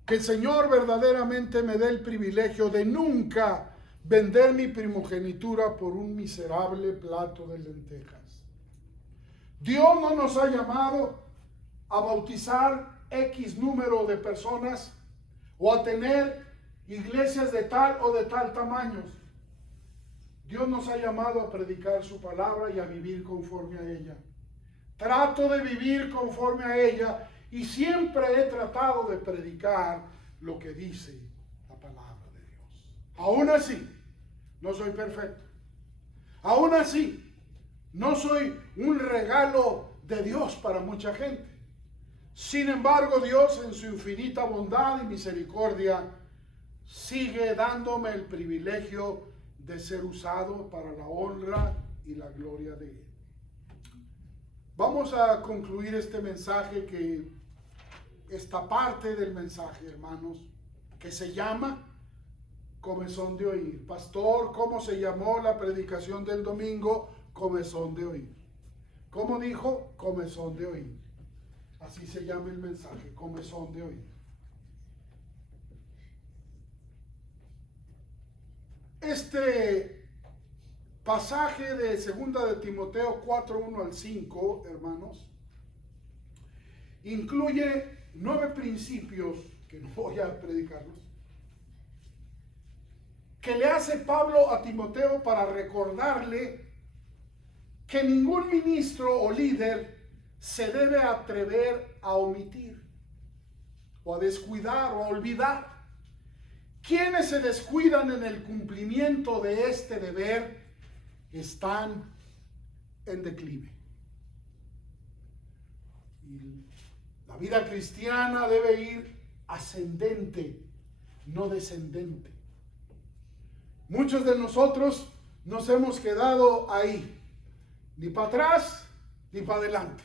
Que el Señor verdaderamente me dé el privilegio de nunca vender mi primogenitura por un miserable plato de lentejas. Dios no nos ha llamado a bautizar X número de personas o a tener iglesias de tal o de tal tamaño. Dios nos ha llamado a predicar su palabra y a vivir conforme a ella. Trato de vivir conforme a ella y siempre he tratado de predicar lo que dice la palabra de Dios. Aún así, no soy perfecto. Aún así, no soy un regalo de Dios para mucha gente. Sin embargo, Dios en su infinita bondad y misericordia sigue dándome el privilegio de ser usado para la honra y la gloria de Él. Vamos a concluir este mensaje, esta parte del mensaje, hermanos, que se llama Comezón de oír. Pastor, ¿cómo se llamó la predicación del domingo? Comezón de oír. ¿Cómo dijo? Comezón de oír. Así se llama el mensaje, comezón de oír. Este pasaje de 2 de Timoteo 4, 1 al 5, hermanos, incluye 9 principios, que no voy a predicarlos, que le hace Pablo a Timoteo para recordarle que ningún ministro o líder se debe atrever a omitir o a descuidar o a olvidar. Quienes se descuidan en el cumplimiento de este deber están en declive. Y la vida cristiana debe ir ascendente, no descendente. Muchos de nosotros nos hemos quedado ahí, ni para atrás ni para adelante.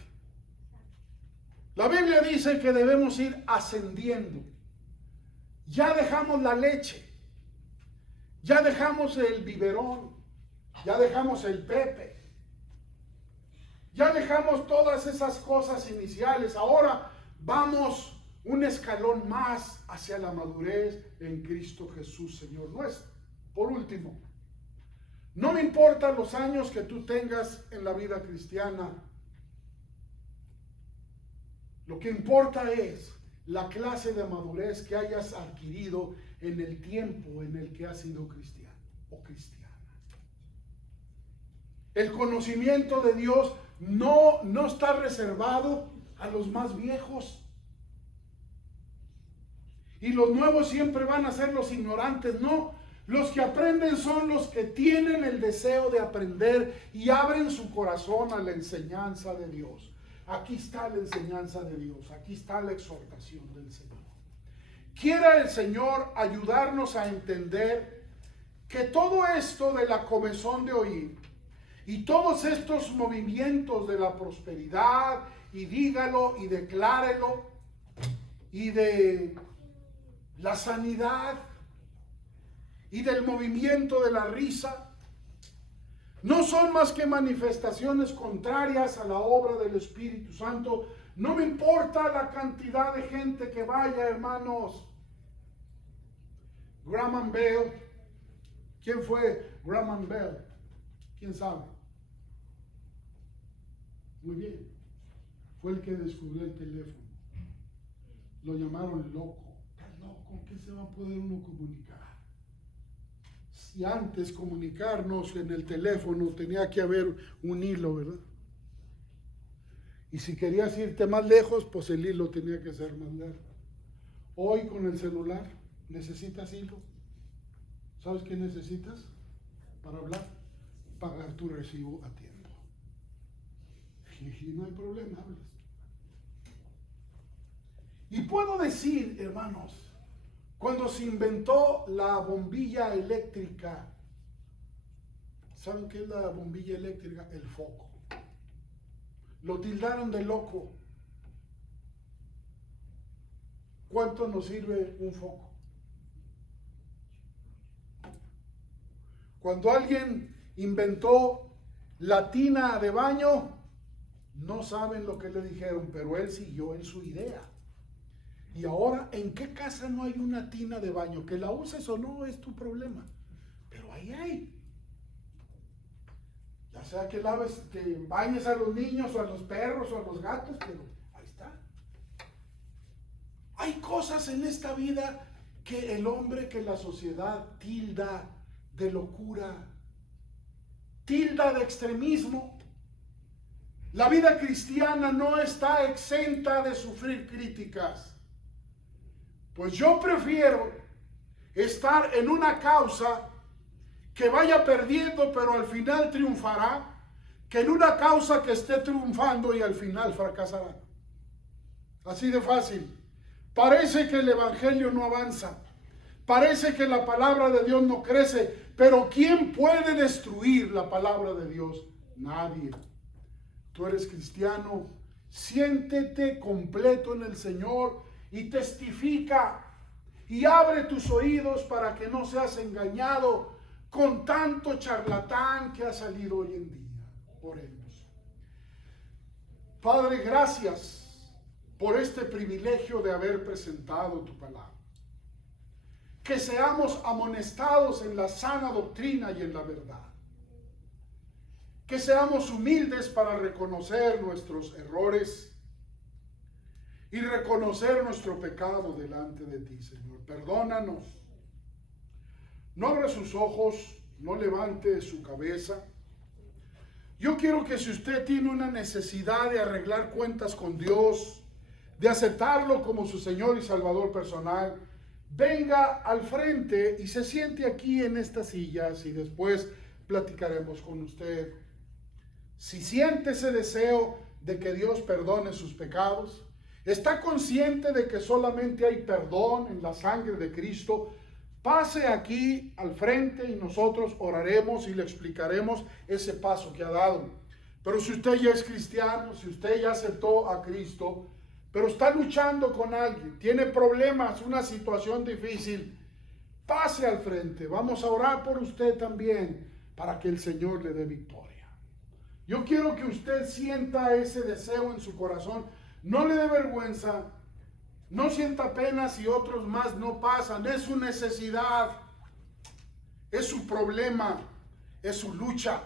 La Biblia dice que debemos ir ascendiendo. Ya dejamos la leche, ya dejamos el biberón, ya dejamos el pepe, ya dejamos todas esas cosas iniciales. Ahora vamos un escalón más hacia la madurez en Cristo Jesús, Señor nuestro. Por último, no me importan los años que tú tengas en la vida cristiana. Lo que importa es la clase de madurez que hayas adquirido en el tiempo en el que has sido cristiano o cristiana. El conocimiento de Dios no está reservado a los más viejos. Y los nuevos siempre van a ser los ignorantes. No, los que aprenden son los que tienen el deseo de aprender y abren su corazón a la enseñanza de Dios. Aquí está la enseñanza de Dios, aquí está la exhortación del Señor. Quiera el Señor ayudarnos a entender que todo esto de la comezón de oír y todos estos movimientos de la prosperidad, y dígalo y declárelo, y de la sanidad y del movimiento de la risa, no son más que manifestaciones contrarias a la obra del Espíritu Santo. No me importa la cantidad de gente que vaya, hermanos. Graham Bell. ¿Quién fue Graham Bell? ¿Quién sabe? Muy bien. Fue el que descubrió el teléfono. Lo llamaron loco. ¿Estás loco? ¿Qué se va a poder uno comunicar? Si antes comunicarnos en el teléfono tenía que haber un hilo, ¿verdad? Y si querías irte más lejos, pues el hilo tenía que ser más largo. Hoy con el celular necesitas hilo. ¿Sabes qué necesitas para hablar? Pagar tu recibo a tiempo. Y no hay problema, hablas. Y puedo decir, hermanos, cuando se inventó la bombilla eléctrica, ¿saben qué es la bombilla eléctrica? El foco. Lo tildaron de loco. ¿Cuánto nos sirve un foco? Cuando alguien inventó la tina de baño, no saben lo que le dijeron, pero él siguió en su idea. Y ahora, ¿en qué casa no hay una tina de baño? Que la uses o no es tu problema, pero ahí hay. Ya sea que laves, que bañes a los niños o a los perros o a los gatos, pero ahí está. Hay cosas en esta vida que el hombre, que la sociedad tilda de locura, tilda de extremismo. La vida cristiana no está exenta de sufrir críticas. Pues yo prefiero estar en una causa que vaya perdiendo pero al final triunfará, que en una causa que esté triunfando y al final fracasará. Así de fácil. Parece que el evangelio no avanza, parece que la palabra de Dios no crece, pero ¿quién puede destruir la palabra de Dios? Nadie. Tú eres cristiano, siéntete completo en el Señor y testifica y abre tus oídos para que no seas engañado con tanto charlatán que ha salido hoy en día. Oremos. Padre, gracias por este privilegio de haber presentado tu palabra. Que seamos amonestados en la sana doctrina y en la verdad. Que seamos humildes para reconocer nuestros errores y reconocer nuestro pecado delante de ti, Señor. Perdónanos. No abra sus ojos, no levante su cabeza. Yo quiero que si usted tiene una necesidad de arreglar cuentas con Dios, de aceptarlo como su Señor y Salvador personal, venga al frente y se siente aquí en estas sillas y después platicaremos con usted. Si siente ese deseo de que Dios perdone sus pecados, está consciente de que solamente hay perdón en la sangre de Cristo, pase aquí al frente y nosotros oraremos y le explicaremos ese paso que ha dado. Pero si usted ya es cristiano, si usted ya aceptó a Cristo, pero está luchando con alguien, tiene problemas, una situación difícil, pase al frente. Vamos a orar por usted también para que el Señor le dé victoria. Yo quiero que usted sienta ese deseo en su corazón. No le dé vergüenza. No sienta pena si otros más no pasan. Es su necesidad, es su problema, es su lucha.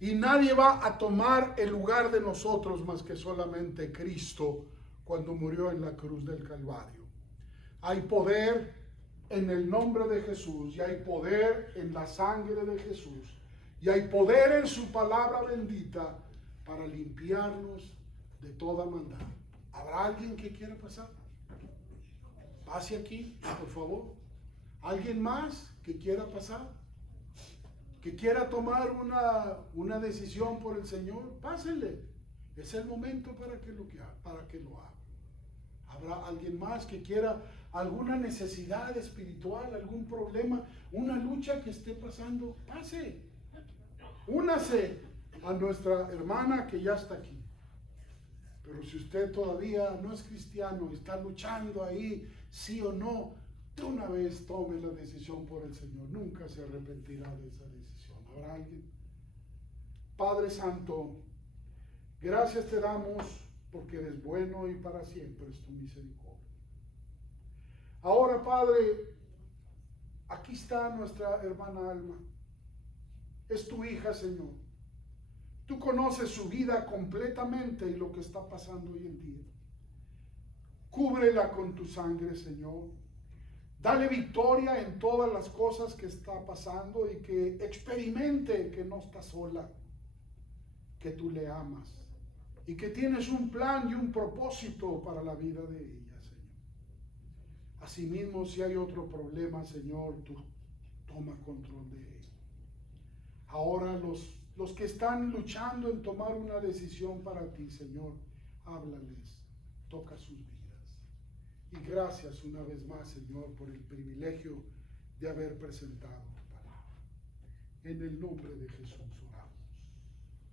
Y nadie va a tomar el lugar de nosotros más que solamente Cristo cuando murió en la cruz del Calvario. Hay poder en el nombre de Jesús, y hay poder en la sangre de Jesús, y hay poder en su palabra bendita para limpiarnos de toda maldad. ¿Habrá alguien que quiera pasar? Pase aquí, por favor. ¿Alguien más que quiera pasar? ¿Que quiera tomar una decisión por el Señor? Pásele. Es el momento para que lo haga. ¿Habrá alguien más que quiera alguna necesidad espiritual, algún problema, una lucha que esté pasando? Pase. Únase a nuestra hermana que ya está aquí. Pero si usted todavía no es cristiano, está luchando ahí, sí o no, de una vez tome la decisión por el Señor. Nunca se arrepentirá de esa decisión. ¿Habrá alguien? Padre Santo, gracias te damos porque eres bueno y para siempre es tu misericordia. Ahora, Padre, aquí está nuestra hermana Alma. Es tu hija, Señor. Tú conoces su vida completamente y lo que está pasando hoy en día. Cúbrela con tu sangre, Señor. Dale victoria en todas las cosas que está pasando y que experimente que no está sola, que tú le amas y que tienes un plan y un propósito para la vida de ella, Señor. Asimismo, si hay otro problema, Señor, tú toma control de él. Ahora los que están luchando en tomar una decisión para ti, Señor, háblales, toca sus vidas. Y gracias una vez más, Señor, por el privilegio de haber presentado tu palabra. En el nombre de Jesús oramos.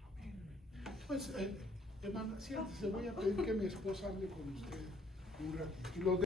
Amén. Pues, hermana, siéntese, voy a pedir que mi esposa hable con usted un ratito.